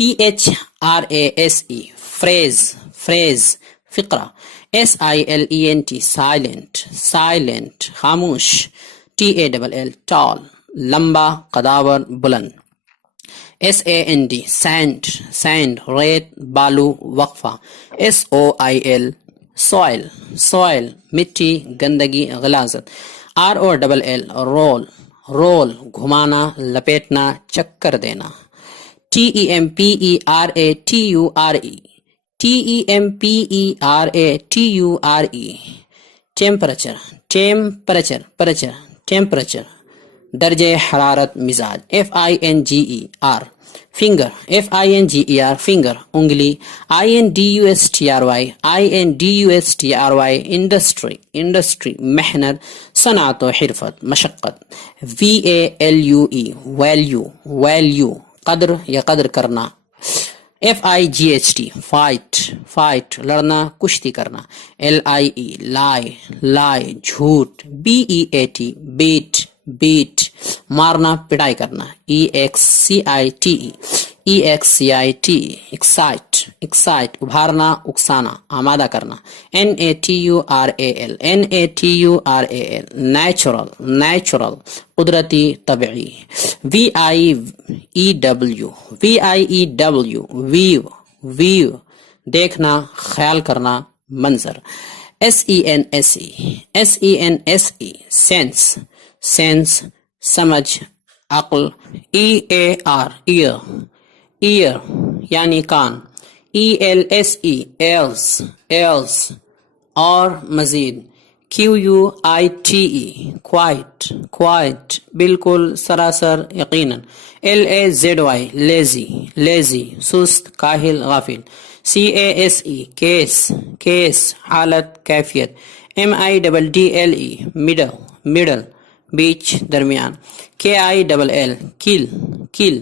PHRASE phrase فقرہ. SILENT silent خاموش. TALL tall لمبا قداور بلند. SAND ریت بالو وقفہ. soil مٹی گندگی غلاظت. ROLL رول گھمانا لپیٹنا چکر دینا. TEMPERATURE ٹیمپریچر درجہ حرارت مزاج. FINGER فنگر انگلی. INDUSTRY انڈسٹری محنت صنعت و حرفت مشقت. VALUE قدر یا قدر کرنا. FIGHT فائٹ لڑنا کشتی کرنا. LIE لائے جھوٹ. BEAT بیٹ مارنا پٹائی کرنا. EXCITE ایکسائٹ ابھارنا اکسانا آمادہ کرنا. NATURAL نیچرل قدرتی طبعی. VIEW ویو دیکھنا خیال کرنا منظر. SENSE سینس سمجھ عقل. EAR ایئر یعنی کان. ELSE اور مزید. QUITE کوائٹ بالکل سراسر یقیناً. LAZY لیزی سست کاہل غافل. CASE کیس حالت کیفیت. MIDDLE مڈل بیچ درمیان. KILL کل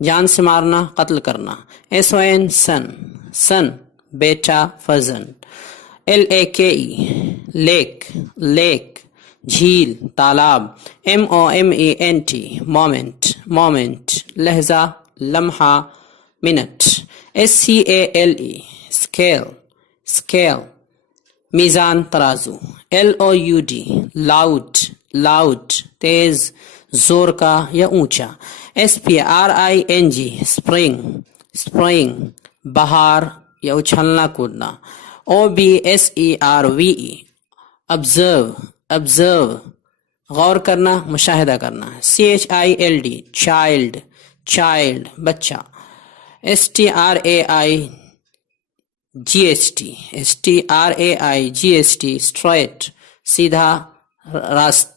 جان سے مارنا قتل کرنا. SON سن بیٹا فرزند. LAKE لیک جھیل تالاب. MOMENT مومنٹ لحظہ لمحہ منٹ. SCALE اسکیل میزان ترازو. LOUD لاؤڈ تیز زور کا یا اونچا. SPRING اسپرنگ بہار یا اچھلنا کودنا. OBSERVE observe غور کرنا مشاہدہ کرنا. CHILD چائلڈ بچہ. STRAIGHT اسٹریٹ سیدھا راست.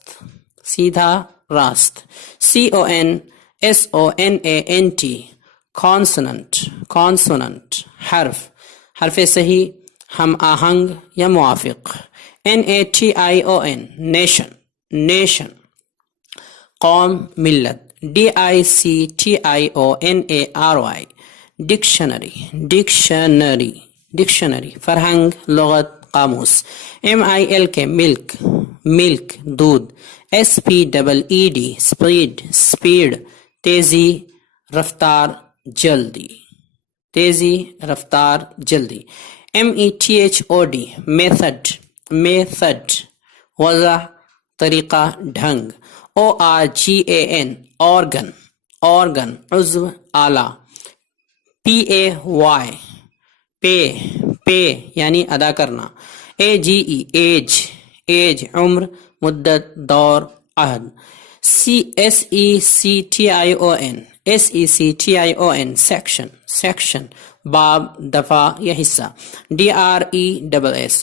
CONSONANT کانسوننٹ حرف صحیح ہم آہنگ یا موافق. NATION نیشن قوم ملت. DICTIONARY ڈکشنری فرہنگ لغت قاموس. MILK ملک دودھ. SPEED اسپیڈ تیزی رفتار جلدی. METHOD میتھڈ وضع طریقہ ڈھنگ. ORGAN آرگن عضو آلہ. PAY پے یعنی ادا کرنا. AGE ایج عمر مدت دور عہد. SECTION سیکشن باب دفعہ یا حصہ. DRESS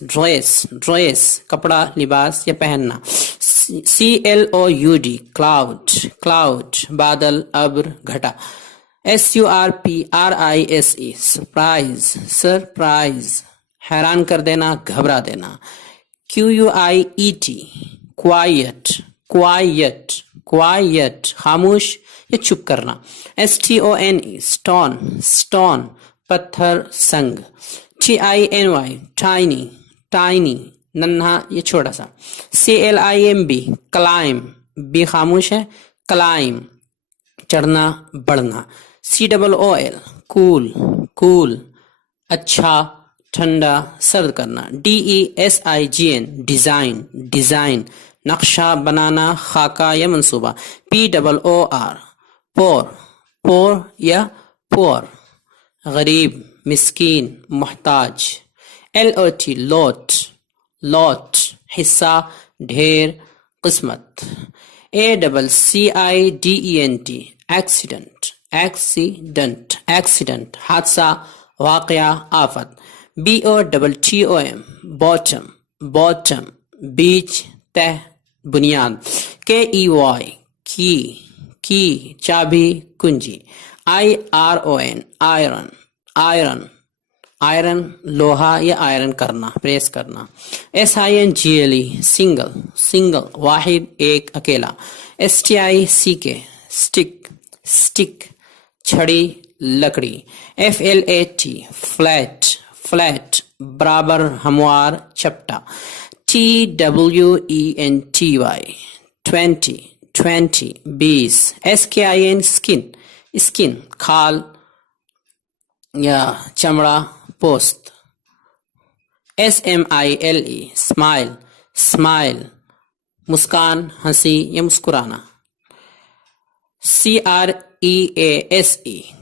ڈریس کپڑا لباس یا پہننا. CLOUD کلاؤڈ بادل ابر گھٹا. SURPRISE سرپرائز حیران کر دینا گھبرا دینا. QUIET کوائٹ خاموش یا چپ کرنا. STONE اسٹون پتھر سنگ. TINY ٹائنی ننھا یا چھوٹا سا. CLIMB کلائم بھی خاموش ہے کلائم چڑھنا بڑھنا. COOL cool cool اچھا ٹھنڈا سرد کرنا. DESIGN design design نقشہ بنانا خاکہ یا منصوبہ. POOR پور پور یا پور غریب مسکین محتاج. LOT لوٹ لوٹ حصہ ڈھیر قسمت. ACCIDENT ایکسیڈنٹ ایکسیڈنٹ ایکسیڈنٹ حادثہ واقعہ آفت. BOTTOM باٹم باٹم بیچ تہ بنیاد. KEY کی چابی کنجی. IRON آئرن آئرن آئرن لوہا یا آئرن کرنا پریس کرنا. SINGLE سنگل سنگل واحد ایک اکیلا. STICK سٹک سٹک چھڑی لکڑی. FLAT فلیٹ فلیٹ برابر ہموار چپٹا. TWENTY 20 20 SKIN سکن اسکن کھال یا چمڑا پوست. SMILE اسمائل اسمائل مسکان ہنسی یا مسکرانا. CREASE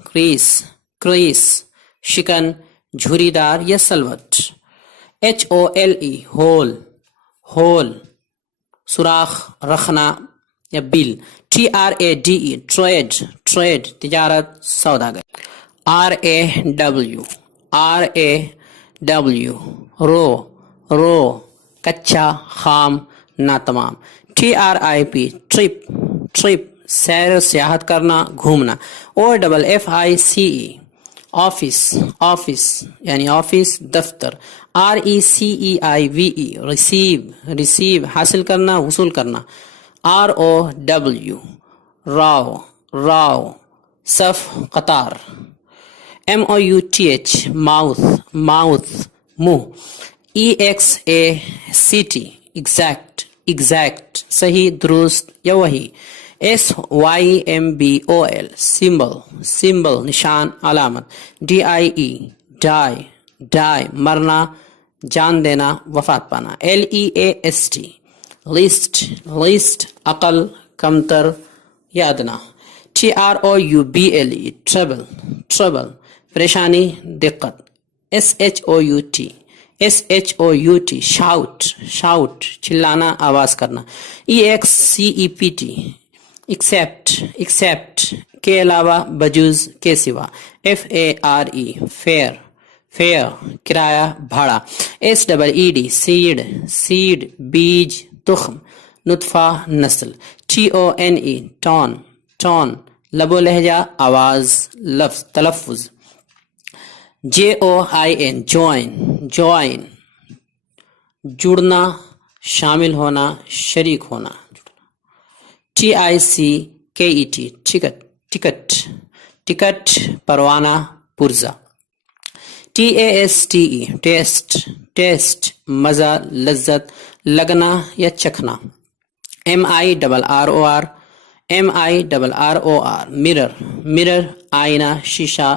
کریس کریس شکن جھری دار یا سلوٹ. HOLE ہول ہول سوراخ رکھنا یا بل. TRADE ٹریڈ ٹریڈ تجارت سوداگر. RAW رو رو کچا خام ناتمام. TRIP ٹرپ ٹرپ سیر و سیاحت کرنا گھومنا. OFFICE آفس آفس یعنی آفس دفتر. RECEIVE ریسیو ریسیو حاصل کرنا وصول کرنا. ROW راو راو صف قطار. MOUTH ماؤتھ ماؤتھ منہ. EXACT ایگزیکٹ ایگزیکٹ صحیح درست یا وہی. SYMBOL سمبل سمبل نشان علامت. DIE ڈائی ڈائی مرنا جان دینا وفات پانا. LEAST لسٹ لسٹ عقل کمتر یا ادنا. TROUBLE ٹربل ٹربل پریشانی دقت. SHOUT شاؤٹ شاؤٹ چلانا آواز کرنا. EXCEPT ایکسیپٹ ایکسیپٹ کے علاوہ بجوز کے سوا. FARE فیئر فیئر کرایہ بھاڑا. SEED سیڈ سیڈ بیج تخم نطفہ نسل. TONE ٹون ٹون لب و لہجہ آواز لفظ تلفظ. JOIN جوائن جوائن جڑنا شامل ہونا شریک ہونا. TICKET ٹکٹ ٹکٹ ٹکٹ پروانہ پرزہ. TASTE ٹیسٹ ٹیسٹ مزہ لذت لگنا یا چکھنا. MIRROR مرر مرر آئینہ شیشہ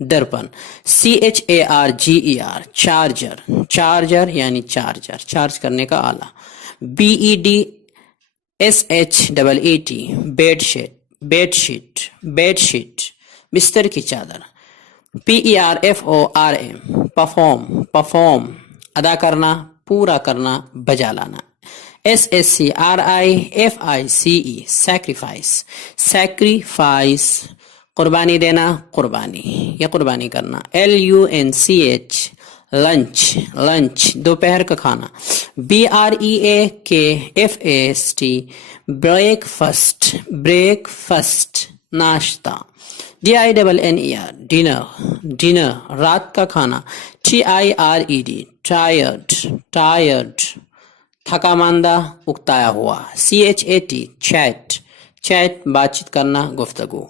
درپن. CHARGER چارجر چارجر یعنی چارجر چارج کرنے کا آلہ. BEDSHEET bedsheet bedsheet bedsheet بستر کی چادر. PERFORM پرفارم پرفارم ادا کرنا پورا کرنا بجا لانا. SSCRIFICE سیکریفائس سیکریفائس قربانی دینا قربانی یا قربانی کرنا. LUNCH لنچ لنچ دوپہر کا کھانا. BREAKFAST break first break first ناشتہ. DINNER ڈنر ڈنر رات کا کھانا. TIRED ٹائرڈ ٹائرڈ تھکا ماندہ اکتایا ہوا. CHAT چیٹ چیٹ بات چیت کرنا گفتگو.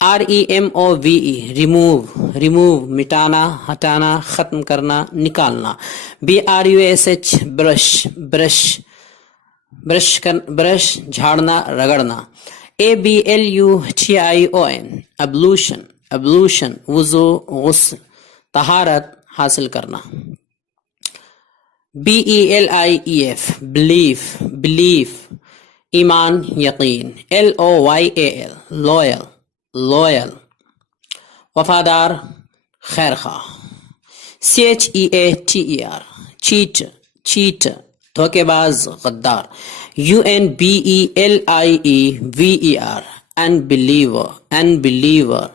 REMOVE ریموو ریموو مٹانا ہٹانا ختم کرنا نکالنا. BRUSH برش برش برش جھاڑنا رگڑنا. ABLUTION ablution, ablution وضو غسل طہارت حاصل کرنا. BELIEF belief, belief ایمان یقین. LOYAL loyal, loyal وفادار خیر خواہ. CHEATER cheat, cheat دھوکے باز غدار. UNBELIEVER unbeliever, unbeliever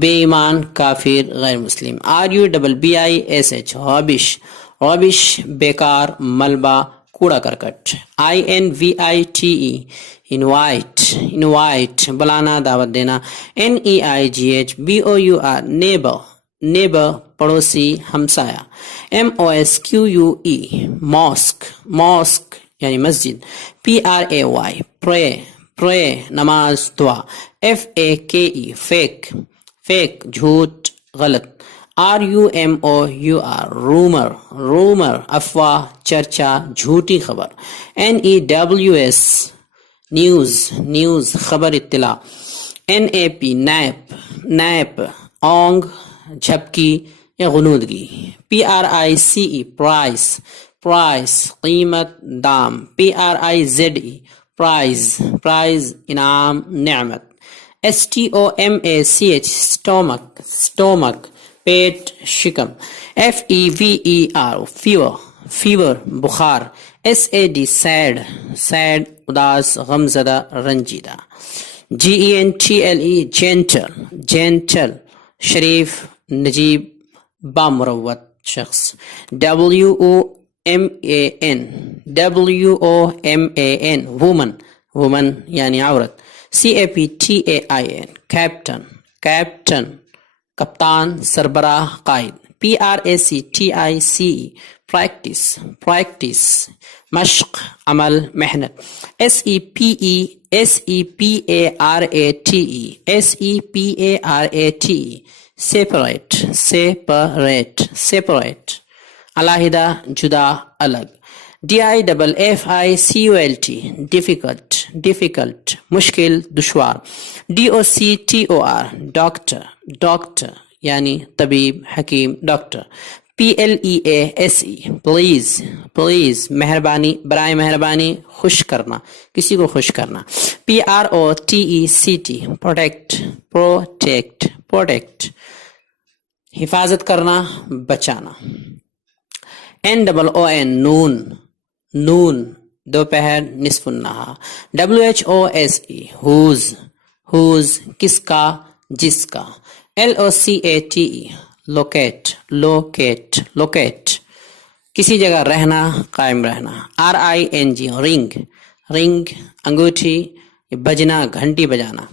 بے ایمان کافر غیر مسلم. RUBBISH rubbish, rubbish بیکار ملبہ کوڑا کرکٹ. INVITE invite, invite بلانا دعوت دینا. NEIGH BOUR neighbor, neighbor پڑوسی ہمسایہ. MOSQUE mosque, mosque یعنی مسجد. PRAY pray, pray نماز دعا. FAKE fake, fake جھوٹ غلط. RUMOUR rumor, rumor افواہ چرچا جھوٹی خبر. NEWS news, news خبر اطلاع. NAP nap, nap اونگ جھپکی یا غنودگی. PRICE price, price قیمت دام. PRIZE prize, prize انعام نعمت. STOMACH stomach, stomach پیٹ شکم. FEVER fever, fever بخار. SAD sad, sad اداس غمزدہ رنجیدہ. GENTLE gentle, gentle شریف نجیب بامروت شخص. WOMAN, WOMAN woman, woman یعنی عورت. CAPTAIN captain, captain کپتان سربراہ قائد. PRACTICE practice, practice مشق عمل محنت. SEPARATE separate, separate, separate علیحدہ جدا الگ. DIFFICULT difficult, difficult مشکل دشوار. DOCTOR doctor, doctor یعنی طبیب حکیم ڈاکٹر. PLEASE please, please مہربانی برائے مہربانی خوش کرنا کسی کو خوش کرنا. PROTECT protect, protect, protect حفاظت کرنا بچانا. NOON نون, نون دوپہر نصف النہار. WHOSE whose, whose کس کا جس کا. LOCATE locate, locate, locate کسی جگہ رہنا قائم رہنا. RING رنگ, رنگ انگوٹھی بجنا گھنٹی بجانا.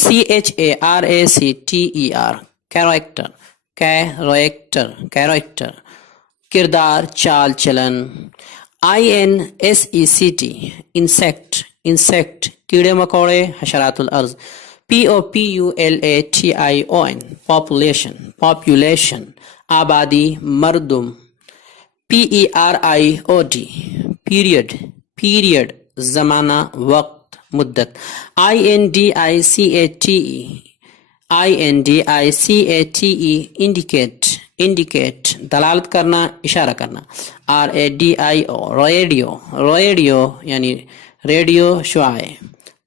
CHARACTER character, character, character کردار چال چلن. INSECT insect, insect کیڑے مکوڑے حشرات الارض. POPULATION population, population آبادی مردم. PERIOD period, period زمانہ وقت مدت. INDICATE indicate, indicate دلالت کرنا اشارہ کرنا. RADIO radio, radio یعنی ریڈیو شعاع.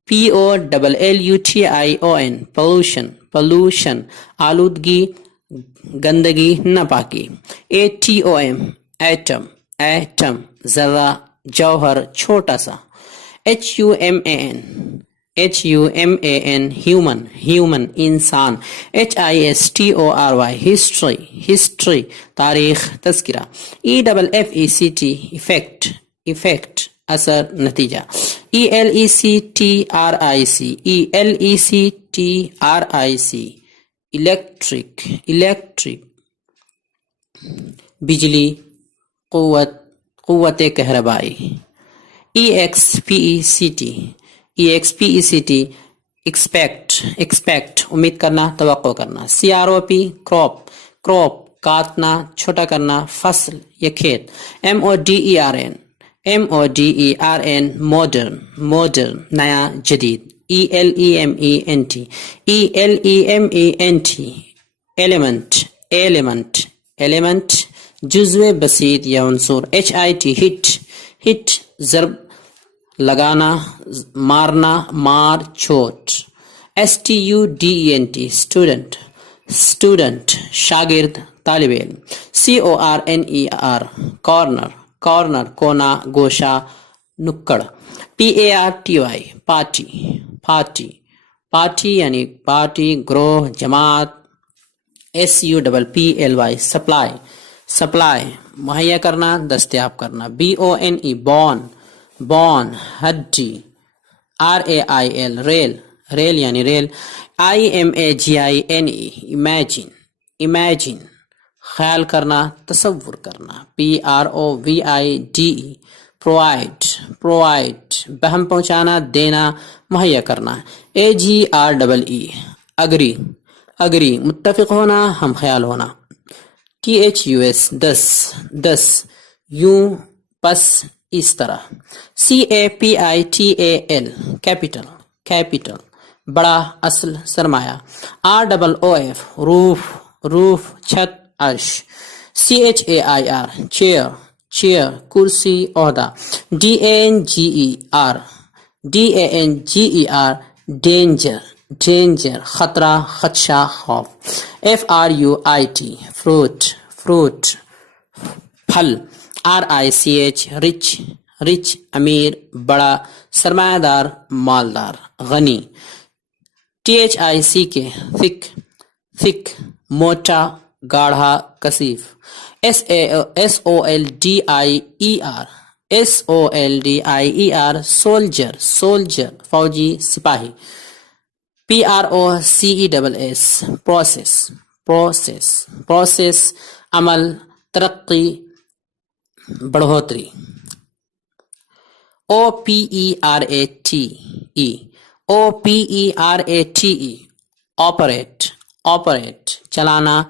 POLLUTION pollution, pollution آلودگی گندگی ناپاکی. ATOM atom, atom ذرہ جوہر چھوٹا سا. HUMAN human, human انسان. HISTORY history, history تاریخ تذکرہ. EFFECT effect, effect اثر نتیجہ. ELECTRIC electric, electric بجلی قوت قوت کہربائی. EXPECT expect, expect امید کرنا توقع کرنا. CROP crop, crop کاٹنا چھوٹا کرنا فصل یا کھیت. MODERN modern, modern نیا جدید. element, element, element, element, element, جزو بسیط یا عنصر. hit, hit, hit, ضرب لگانا مارنا مار چوٹ. student, student, student, شاگرد طالب علم. corner, corner, corner, کونا گوشہ نکڑ. party, party, party, party یعنی پارٹی گروہ جماعت. supply, supply, supply مہیا کرنا دستیاب کرنا. bone, bone, bone ہڈی. rail, ریل, ریل یعنی ریل. imagine, imagine, imagine خیال کرنا تصور کرنا. provide, provide, provide بہم پہنچانا دینا مہیا کرنا. agree, agree متفق ہونا ہم خیال ہونا. thus, دس, دس یوں پس اس طرح. capital, capital, capital بڑا اصل سرمایہ. roof, roof, roof چھت عرش. chair, chair, chair کرسی عہدہ. danger, danger danger, danger خطرہ خدشہ خوف. fruit, fruit, fruit پھل. rich, rich, rich امیر بڑا سرمایہ دار مالدار غنی. thick, thick, thick موٹا گاڑھا کثیف. soldier, soldier, soldier فوجی سپاہی. process, process, process, process عمل ترقی بڑھوتری. operate, operate operate, operate چلانا.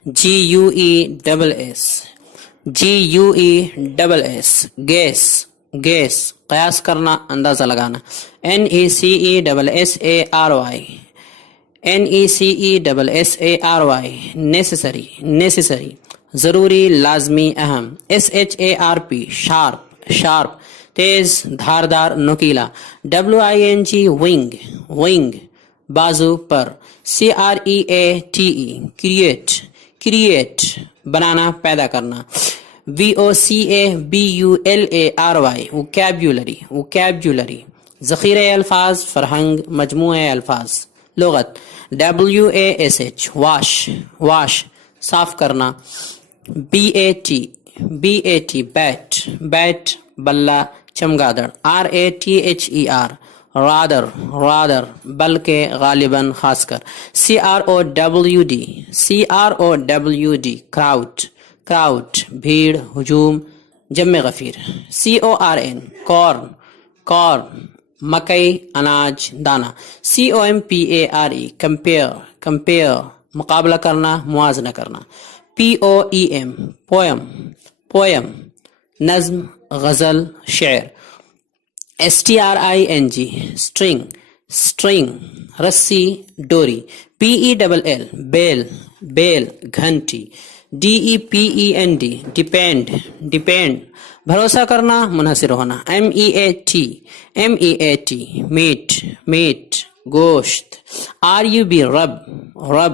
guess, guess, guess قیاس کرنا اندازہ لگانا. necessary, necessary, necessary ضروری لازمی اہم. sharp, sharp تیز دھاردار نوکیلا. wing, wing بازو پر. create, create بنانا پیدا کرنا. vocabulary, vocabulary ذخیرہ الفاظ فرہنگ مجموعہ الفاظ لغت. wash, wash صاف کرنا. bat, bat, bat بلہ چمگادڑ. rather, rather بلکہ غالباً خاص کر. crowd, crowd, crowd بھیڑ ہجوم جمع غفیر. corn, corn مکئی اناج دانہ. compare, compare مقابلہ کرنا موازنہ کرنا. poem, poem نظم غزل شعر. string, string رسی ڈوری. bell, bell گھنٹی. depend, depend بھروسہ کرنا منحصر ہونا. meat, meat, meat گوشت. rub, rub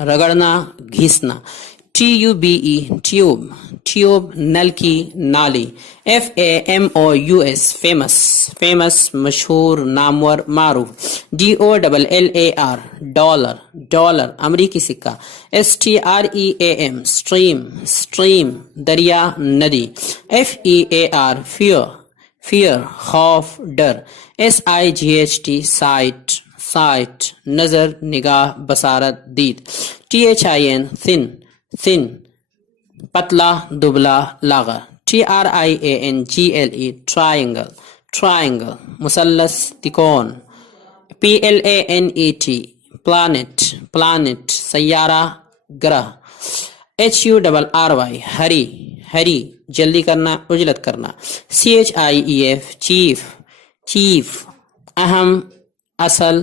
رگڑنا گھیسنا. tube, tube نلکی نالی. famous, famous, famous مشہور نامور معروف. dollar, dollar امریکی سکہ. stream, stream دریا ندی. fear, fear خوف ڈر. sight, sight نظر نگاہ بصارت دید. thin, thin پتلا دبلا لاغر. triangle, triangle, triangle مثلث تکون. planet, planet, planet سیارہ گرہ. hurry, hurry, hurry جلدی کرنا عجلت کرنا. chief, chief, chief اہم اصل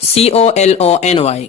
COLONY,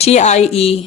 TIE,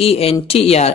ENTER,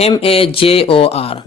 MAJOR,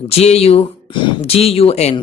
GUN,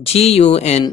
GUN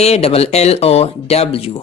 ALLOW,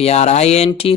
PRINT,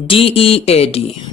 DEAD,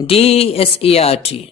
DESERT,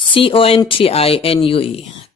CONTINUE,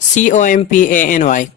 COMPANY,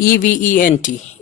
EVENT,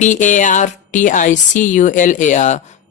PARTICULAR,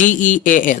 DEAL,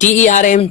TERM,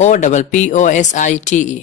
OPPOSITE,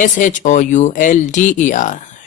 SHOULDER,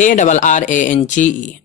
ARRANGE,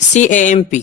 CAMP,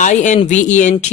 INVENT,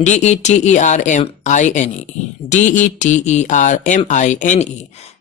DETERMINE, DETERMINE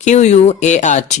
QUART,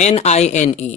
NINE,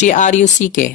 TRUCK,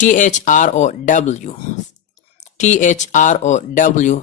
THROW, THROW,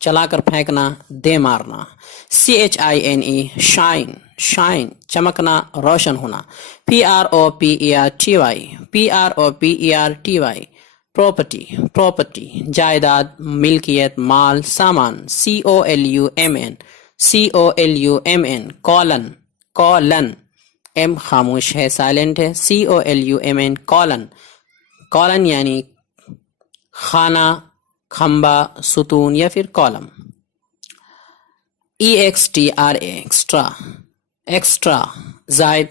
چلا کر پھینکنا، دے مارنا. CHINE شائن، شائن چمکنا، روشن ہونا. PROPERTY پراپرٹی، پراپرٹی جائیداد، ملکیت، مال، سامان. COLUMN کولن، کولن ایم خاموش ہے، سائلنٹ ہے. COLUMN کولن، کولن یعنی خانہ، کھمبا، ستون یا پھر کالم. EXTRA ایکسٹرا، ایکسٹرا زائد،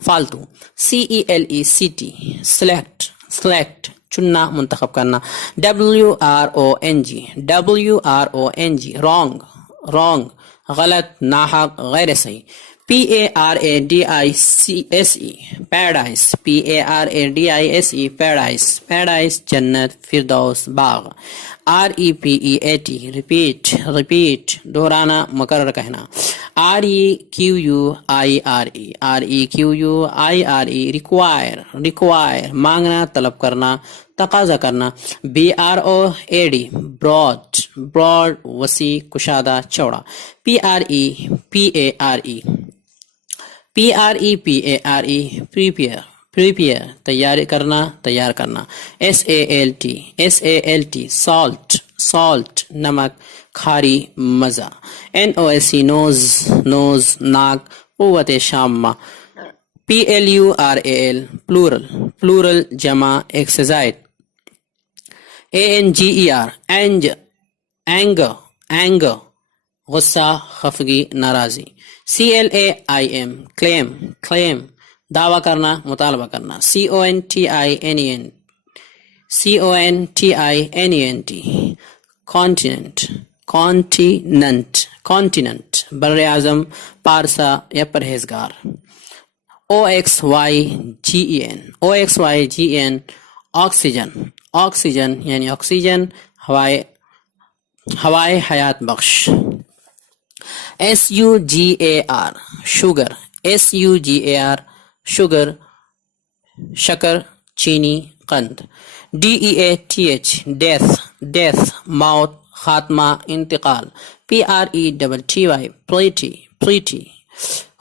فالتو. CELECT سلیکٹ، سلیکٹ چننا، منتخب کرنا. WRONG، WRONG رانگ، رانگ غلط، ناحق، غیر صحیح. PARADISE paradise, PARADISE paradise, paradise جنت، فردوس، باغ. REPEAT ریپیٹ، ریپیٹ دہرانا، مکرر کہنا. REQUIRE ریکوائر، ریکوائر مانگنا، طلب کرنا، تقاضا کرنا. BROAD براڈ، براڈ وسیع، کشادہ، چوڑا. PREPARE پریپیئر، پریپیئر تیار کرنا، تیار کرنا. SALT سالٹ، سالٹ نمک، کھاری، مزہ. NOSE نوز، نوز ناک، قوت شامہ. PLURAL پلورل، پلورل جمع، ایکسرسائز. ANGER اینج، اینگر، اینگر غصہ، خفگی، ناراضی. CLAIM کلیم، کلیم دعویٰ کرنا، مطالبہ کرنا. CONTINENT کانٹیننٹ، کانٹیننٹ، کانٹیننٹ بر اعظم، پارسا یا پرہیزگار. OXYGEN آکسیجن، آکسیجن یعنی آکسیجن، ہوائے، ہوائے حیات بخش. SUGAR شوگر، SUGAR شوگر، شکر، چینی، قند. DEATH ڈیتھ، ڈیتھ موت، خاتمہ، انتقال. PRETTY پریٹی، پریٹی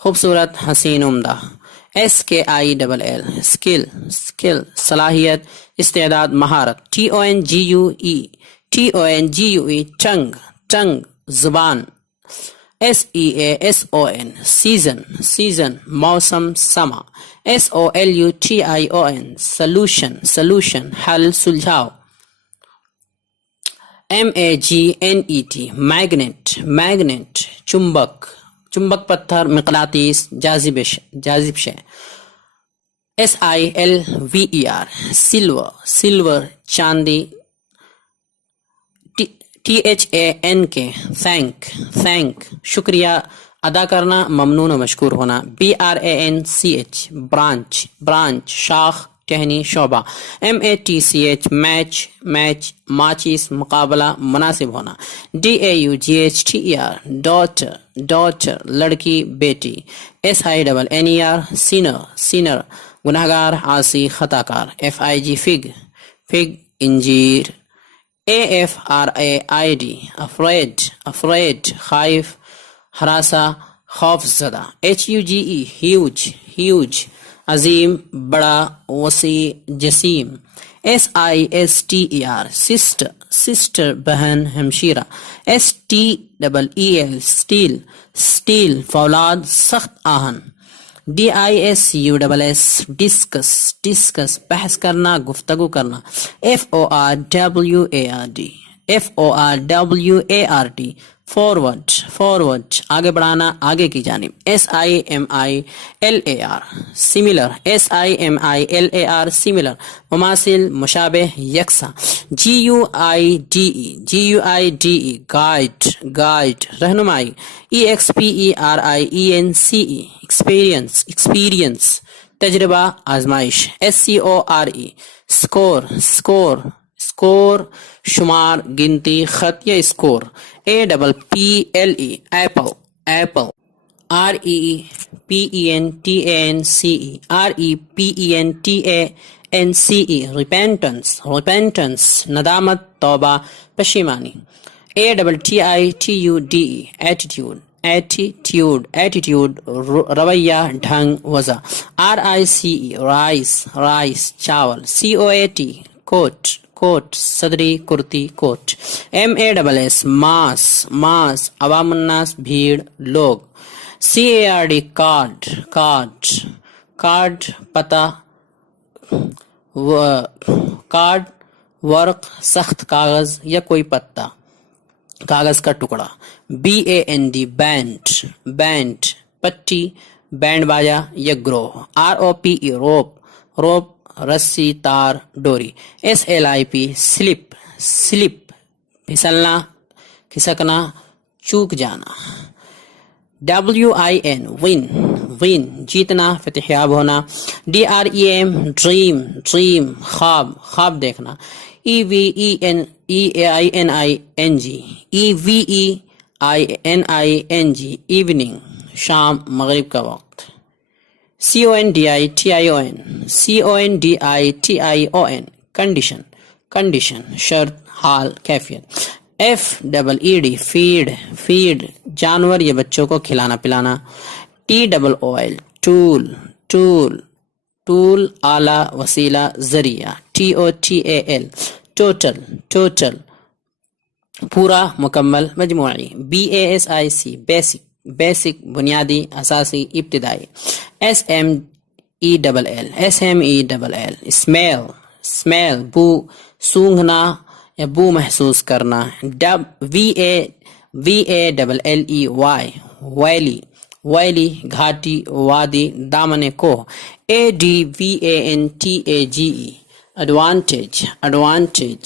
خوبصورت، حسین، عمدہ. SKILL اسکل، اسکل صلاحیت، استعداد، مہارت. TONGUE ٹنگ، ٹنگ زبان. SEASON سیزن، سیزن موسم، سما. SOLUTION سلوشن، سلوشن حل، سلجھاؤ. MAGNET میگنیٹ، میگنیٹ چمبک، چمبک پتھر، مقناطیس، جاذب، جاذب شے. SILVER سلور، سلور چاندی. THANK تھینک، تھینک شکریہ ادا کرنا، ممنون و مشکور ہونا. BRANCH برانچ، برانچ شاخ، ٹہنی، شعبہ. MATCH میچ، میچ ماچس، مقابلہ، مناسب ہونا. DAUGHTER ڈاٹر، ڈاٹر لڑکی، بیٹی. SINNER سینر، سینر گنہگار، عاصی، خطا کار. FIG فگ، فگ انجیر. AFRAID افریڈ، افریڈ خائف، ہراسا، خوف زدہ. HUGE ہیوج، ہیوج عظیم، بڑا، وسیع، جسیم. SISTER سسٹر، سسٹر بہن، ہمشیرہ. STEEL سٹیل، سٹیل فولاد، سخت آہن. DISCUSS ڈسکس، ڈسکس بحث کرنا، گفتگو کرنا. FORWARD، FORWARD فارورڈ، فارورڈ آگے بڑھانا، آگے کی جانب. SIMILAR سملر، SIMILAR سملر مماثل، مشابہ، یکساں. GUIDE، GUIDE گائیڈ، گائیڈ رہنمائی. EXPERIENCE ایکسپیرینس، ایکسپیرینس تجربہ، آزمائش. SCORE اسکور، اسکور، اسکور شمار، گنتی، خط یا score. APPLE apple, apple. REPENTANCE REPENTANCE repentance, repentance ندامت، توبہ، پشیمانی. ATTITUDE attitude, attitude رویہ ڈھنگ وضع. RICE rice چاول. coat صدری کرتی کوٹ. MASS mass عوام الناس بھیڑ لوگ. card پتہ. کارڈ ورق سخت کاغذ یا کوئی پتہ کاغذ کا ٹکڑا. BAND بینڈ پٹی بینڈ باجا یا گروہ. ROPE روپ رسی تار ڈوری. SLIP سلپ پھسلنا کھسکنا چوک جانا. WIN win جیتنا فتح ہونا. DREAM ڈریم خواب دیکھنا. EVENING ایوننگ شام مغرب کا وقت. CONDITION کنڈیشن شرط حال کیفیت. FEED فیڈ جانور یا بچوں کو کھلانا پلانا. TOOL ٹول آلہ وسیلہ ذریعہ. TOTAL ٹوٹل پورا مکمل مجموعی. BASIC بیسک بنیادی اساسی ابتدائی. SMELL اسمیل بو سونگھنا یا بو محسوس کرنا. VALLEY ویلی گھاٹی وادی دامن کوہ. ADVANTAGE ایڈوانٹیج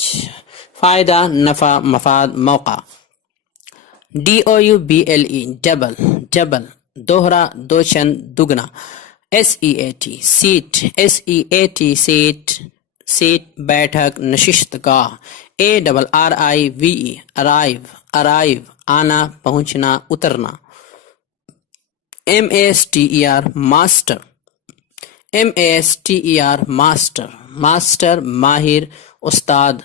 فائدہ نفع مفاد موقع. DOUBLE ڈبل دوہرا دو چند دگنا. SEAT سیٹ بیٹھک نشست گاہ. ARRIVE ارائیو آنا پہنچنا اترنا. MASTER ماسٹر ماہر استاد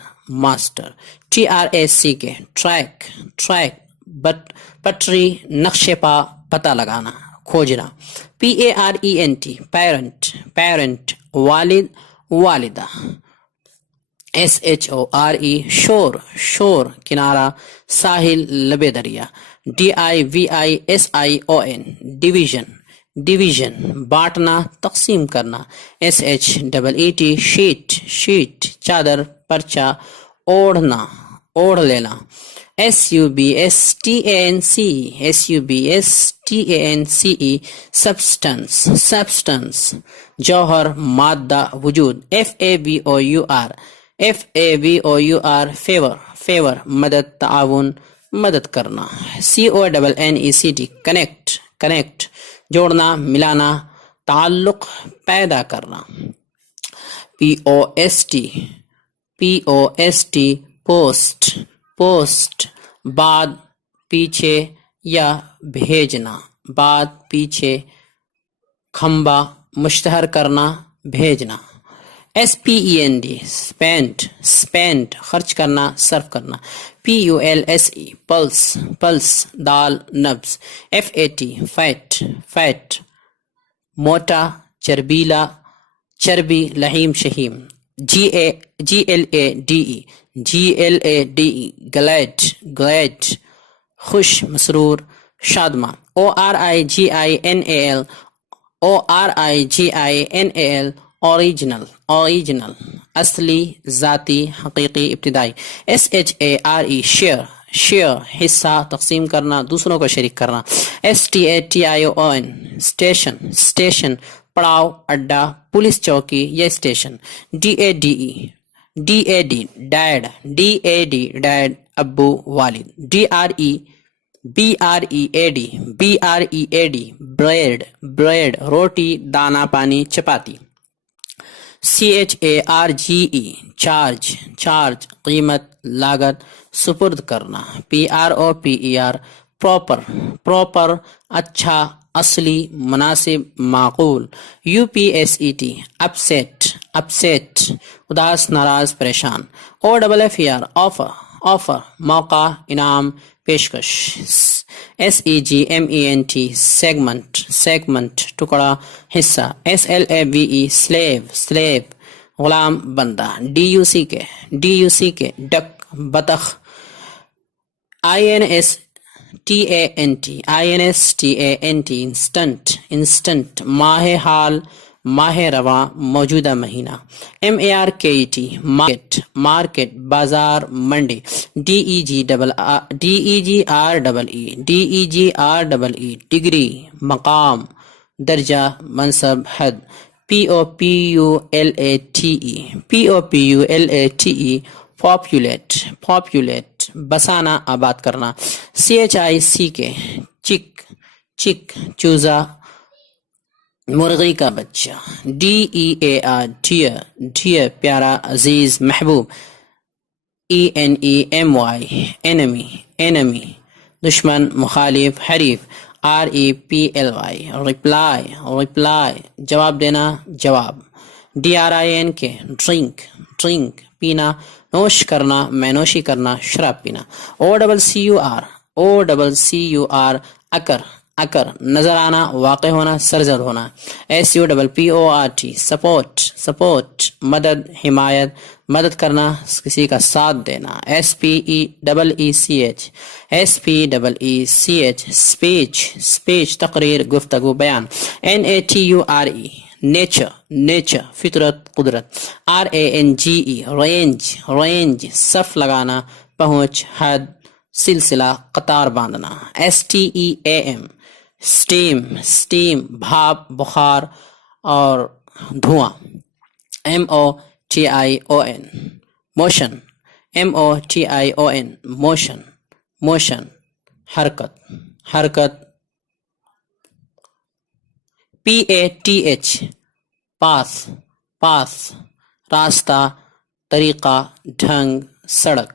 ماسٹر. TRACK ٹریک پٹری نقشے پا پتہ لگانا کھوجنا. PARENT پیرنٹ والد والدہ. SHORE شور کنارہ ساحل لب دریا. DIVISION ڈویژن بانٹنا تقسیم کرنا. SHEET شیٹ چادر پرچہ اوڑھ لینا. SUBSTANCE سبسٹنس جوہر مادہ وجود. فیور مدد تعاون مدد کرنا. CONNECT کنیکٹ جوڑنا ملانا تعلق پیدا کرنا. POST پوسٹ بعد پیچھے یا بھیجنا. بعد پیچھے کھمبا مشتہر کرنا بھیجنا. SPEND اسپینڈ خرچ کرنا صرف کرنا. PULSE پلس دال نبض. FAT فیٹ موٹا چربیلا چربی لحیم شہیم. GLADE گلیڈ خوش مسرور شادماں. ORIGINAL اوریجنل اصلی ذاتی حقیقی ابتدائی. SHARE شیئر حصہ تقسیم کرنا دوسروں کو شریک کرنا. STATION اسٹیشن پڑاؤ اڈا پولیس چوکی یا اسٹیشن. DAD ڈیڈ ابو والد. BREAD بریڈ روٹی دانا پانی چپاتی. CHARGE چارج قیمت لاگت سپرد کرنا. PROPER پراپر اچھا اصلی مناسب معقول. UPSET اپسیٹ اداس ناراض پریشان. OFFER آفر موقع انعام پیشکش SEGMENT سیگمنٹ ٹکڑا حصہ SLAVE سلیب غلام بندہ DUCK ڈک بطخ INSTANT انسٹنٹ ماہ حال ماہ رواں موجودہ مہینہ MARKET مارکیٹ بازار منڈی DEGREE ڈگری مقام درجہ منصب حد POPULATE پاپولیٹ بسانا آباد کرنا CHICK چک چوزا مرغی کا بچہ DEAR ڈیئر پیارا عزیز محبوب ENEMY enemy دشمن مخالف حریف REPLY reply جواب دینا جواب DRINK ڈرنک پینا نوش کرنا میں نوشی کرنا شراب پینا OCCUR اکر نظر آنا واقع ہونا سرزد ہونا SUPPORT سپورٹ مدد حمایت مدد کرنا کسی کا ساتھ دینا SPECH اسپیچ تقریر گفتگو بیان NATURE نیچر فطرت قدرت RANGE رینج صف لگانا پہنچ حد سلسلہ قطار باندھنا STEAM اسٹیم بھاپ بخار اور دھواں MOTION موشن موشن حرکت PATH پاس راستہ طریقہ ڈھنگ سڑک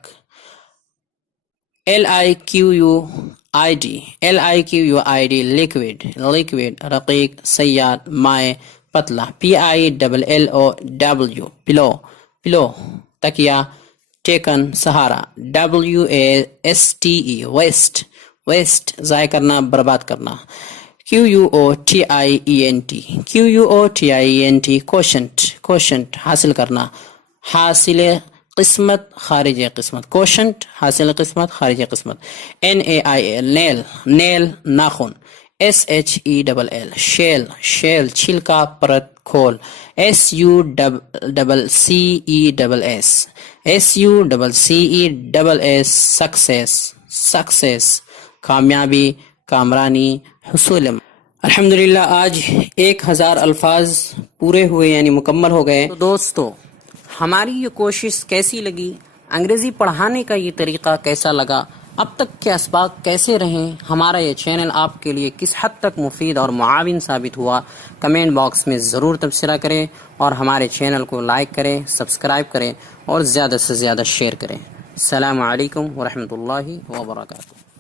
LIQUID لیکوڈ رقیق سیال مائع پتلا PILLOW پلو تکیا ٹیکن سہارا WASTE ویسٹ ضائع کرنا برباد کرنا QUOTIENT کوشنٹ حاصل کرنا حاصل قسمت خارج قسمت کوشنٹ حاصل قسمت خارج قسمت NAIL نیل ناخن SHELL شیل چھلکا پرت کھول SUCCESS سکسیس کامیابی کامرانی حصول الحمدللہ آج 1000 الفاظ پورے ہوئے یعنی مکمل ہو گئے. تو دوستو ہماری یہ کوشش کیسی لگی؟ انگریزی پڑھانے کا یہ طریقہ کیسا لگا؟ اب تک کے اسباق کیسے رہیں؟ ہمارا یہ چینل آپ کے لیے کس حد تک مفید اور معاون ثابت ہوا؟ کمنٹ باکس میں ضرور تبصرہ کریں اور ہمارے چینل کو لائک کریں، سبسکرائب کریں اور زیادہ سے زیادہ شیئر کریں. السلام علیکم ورحمۃ اللہ وبرکاتہ.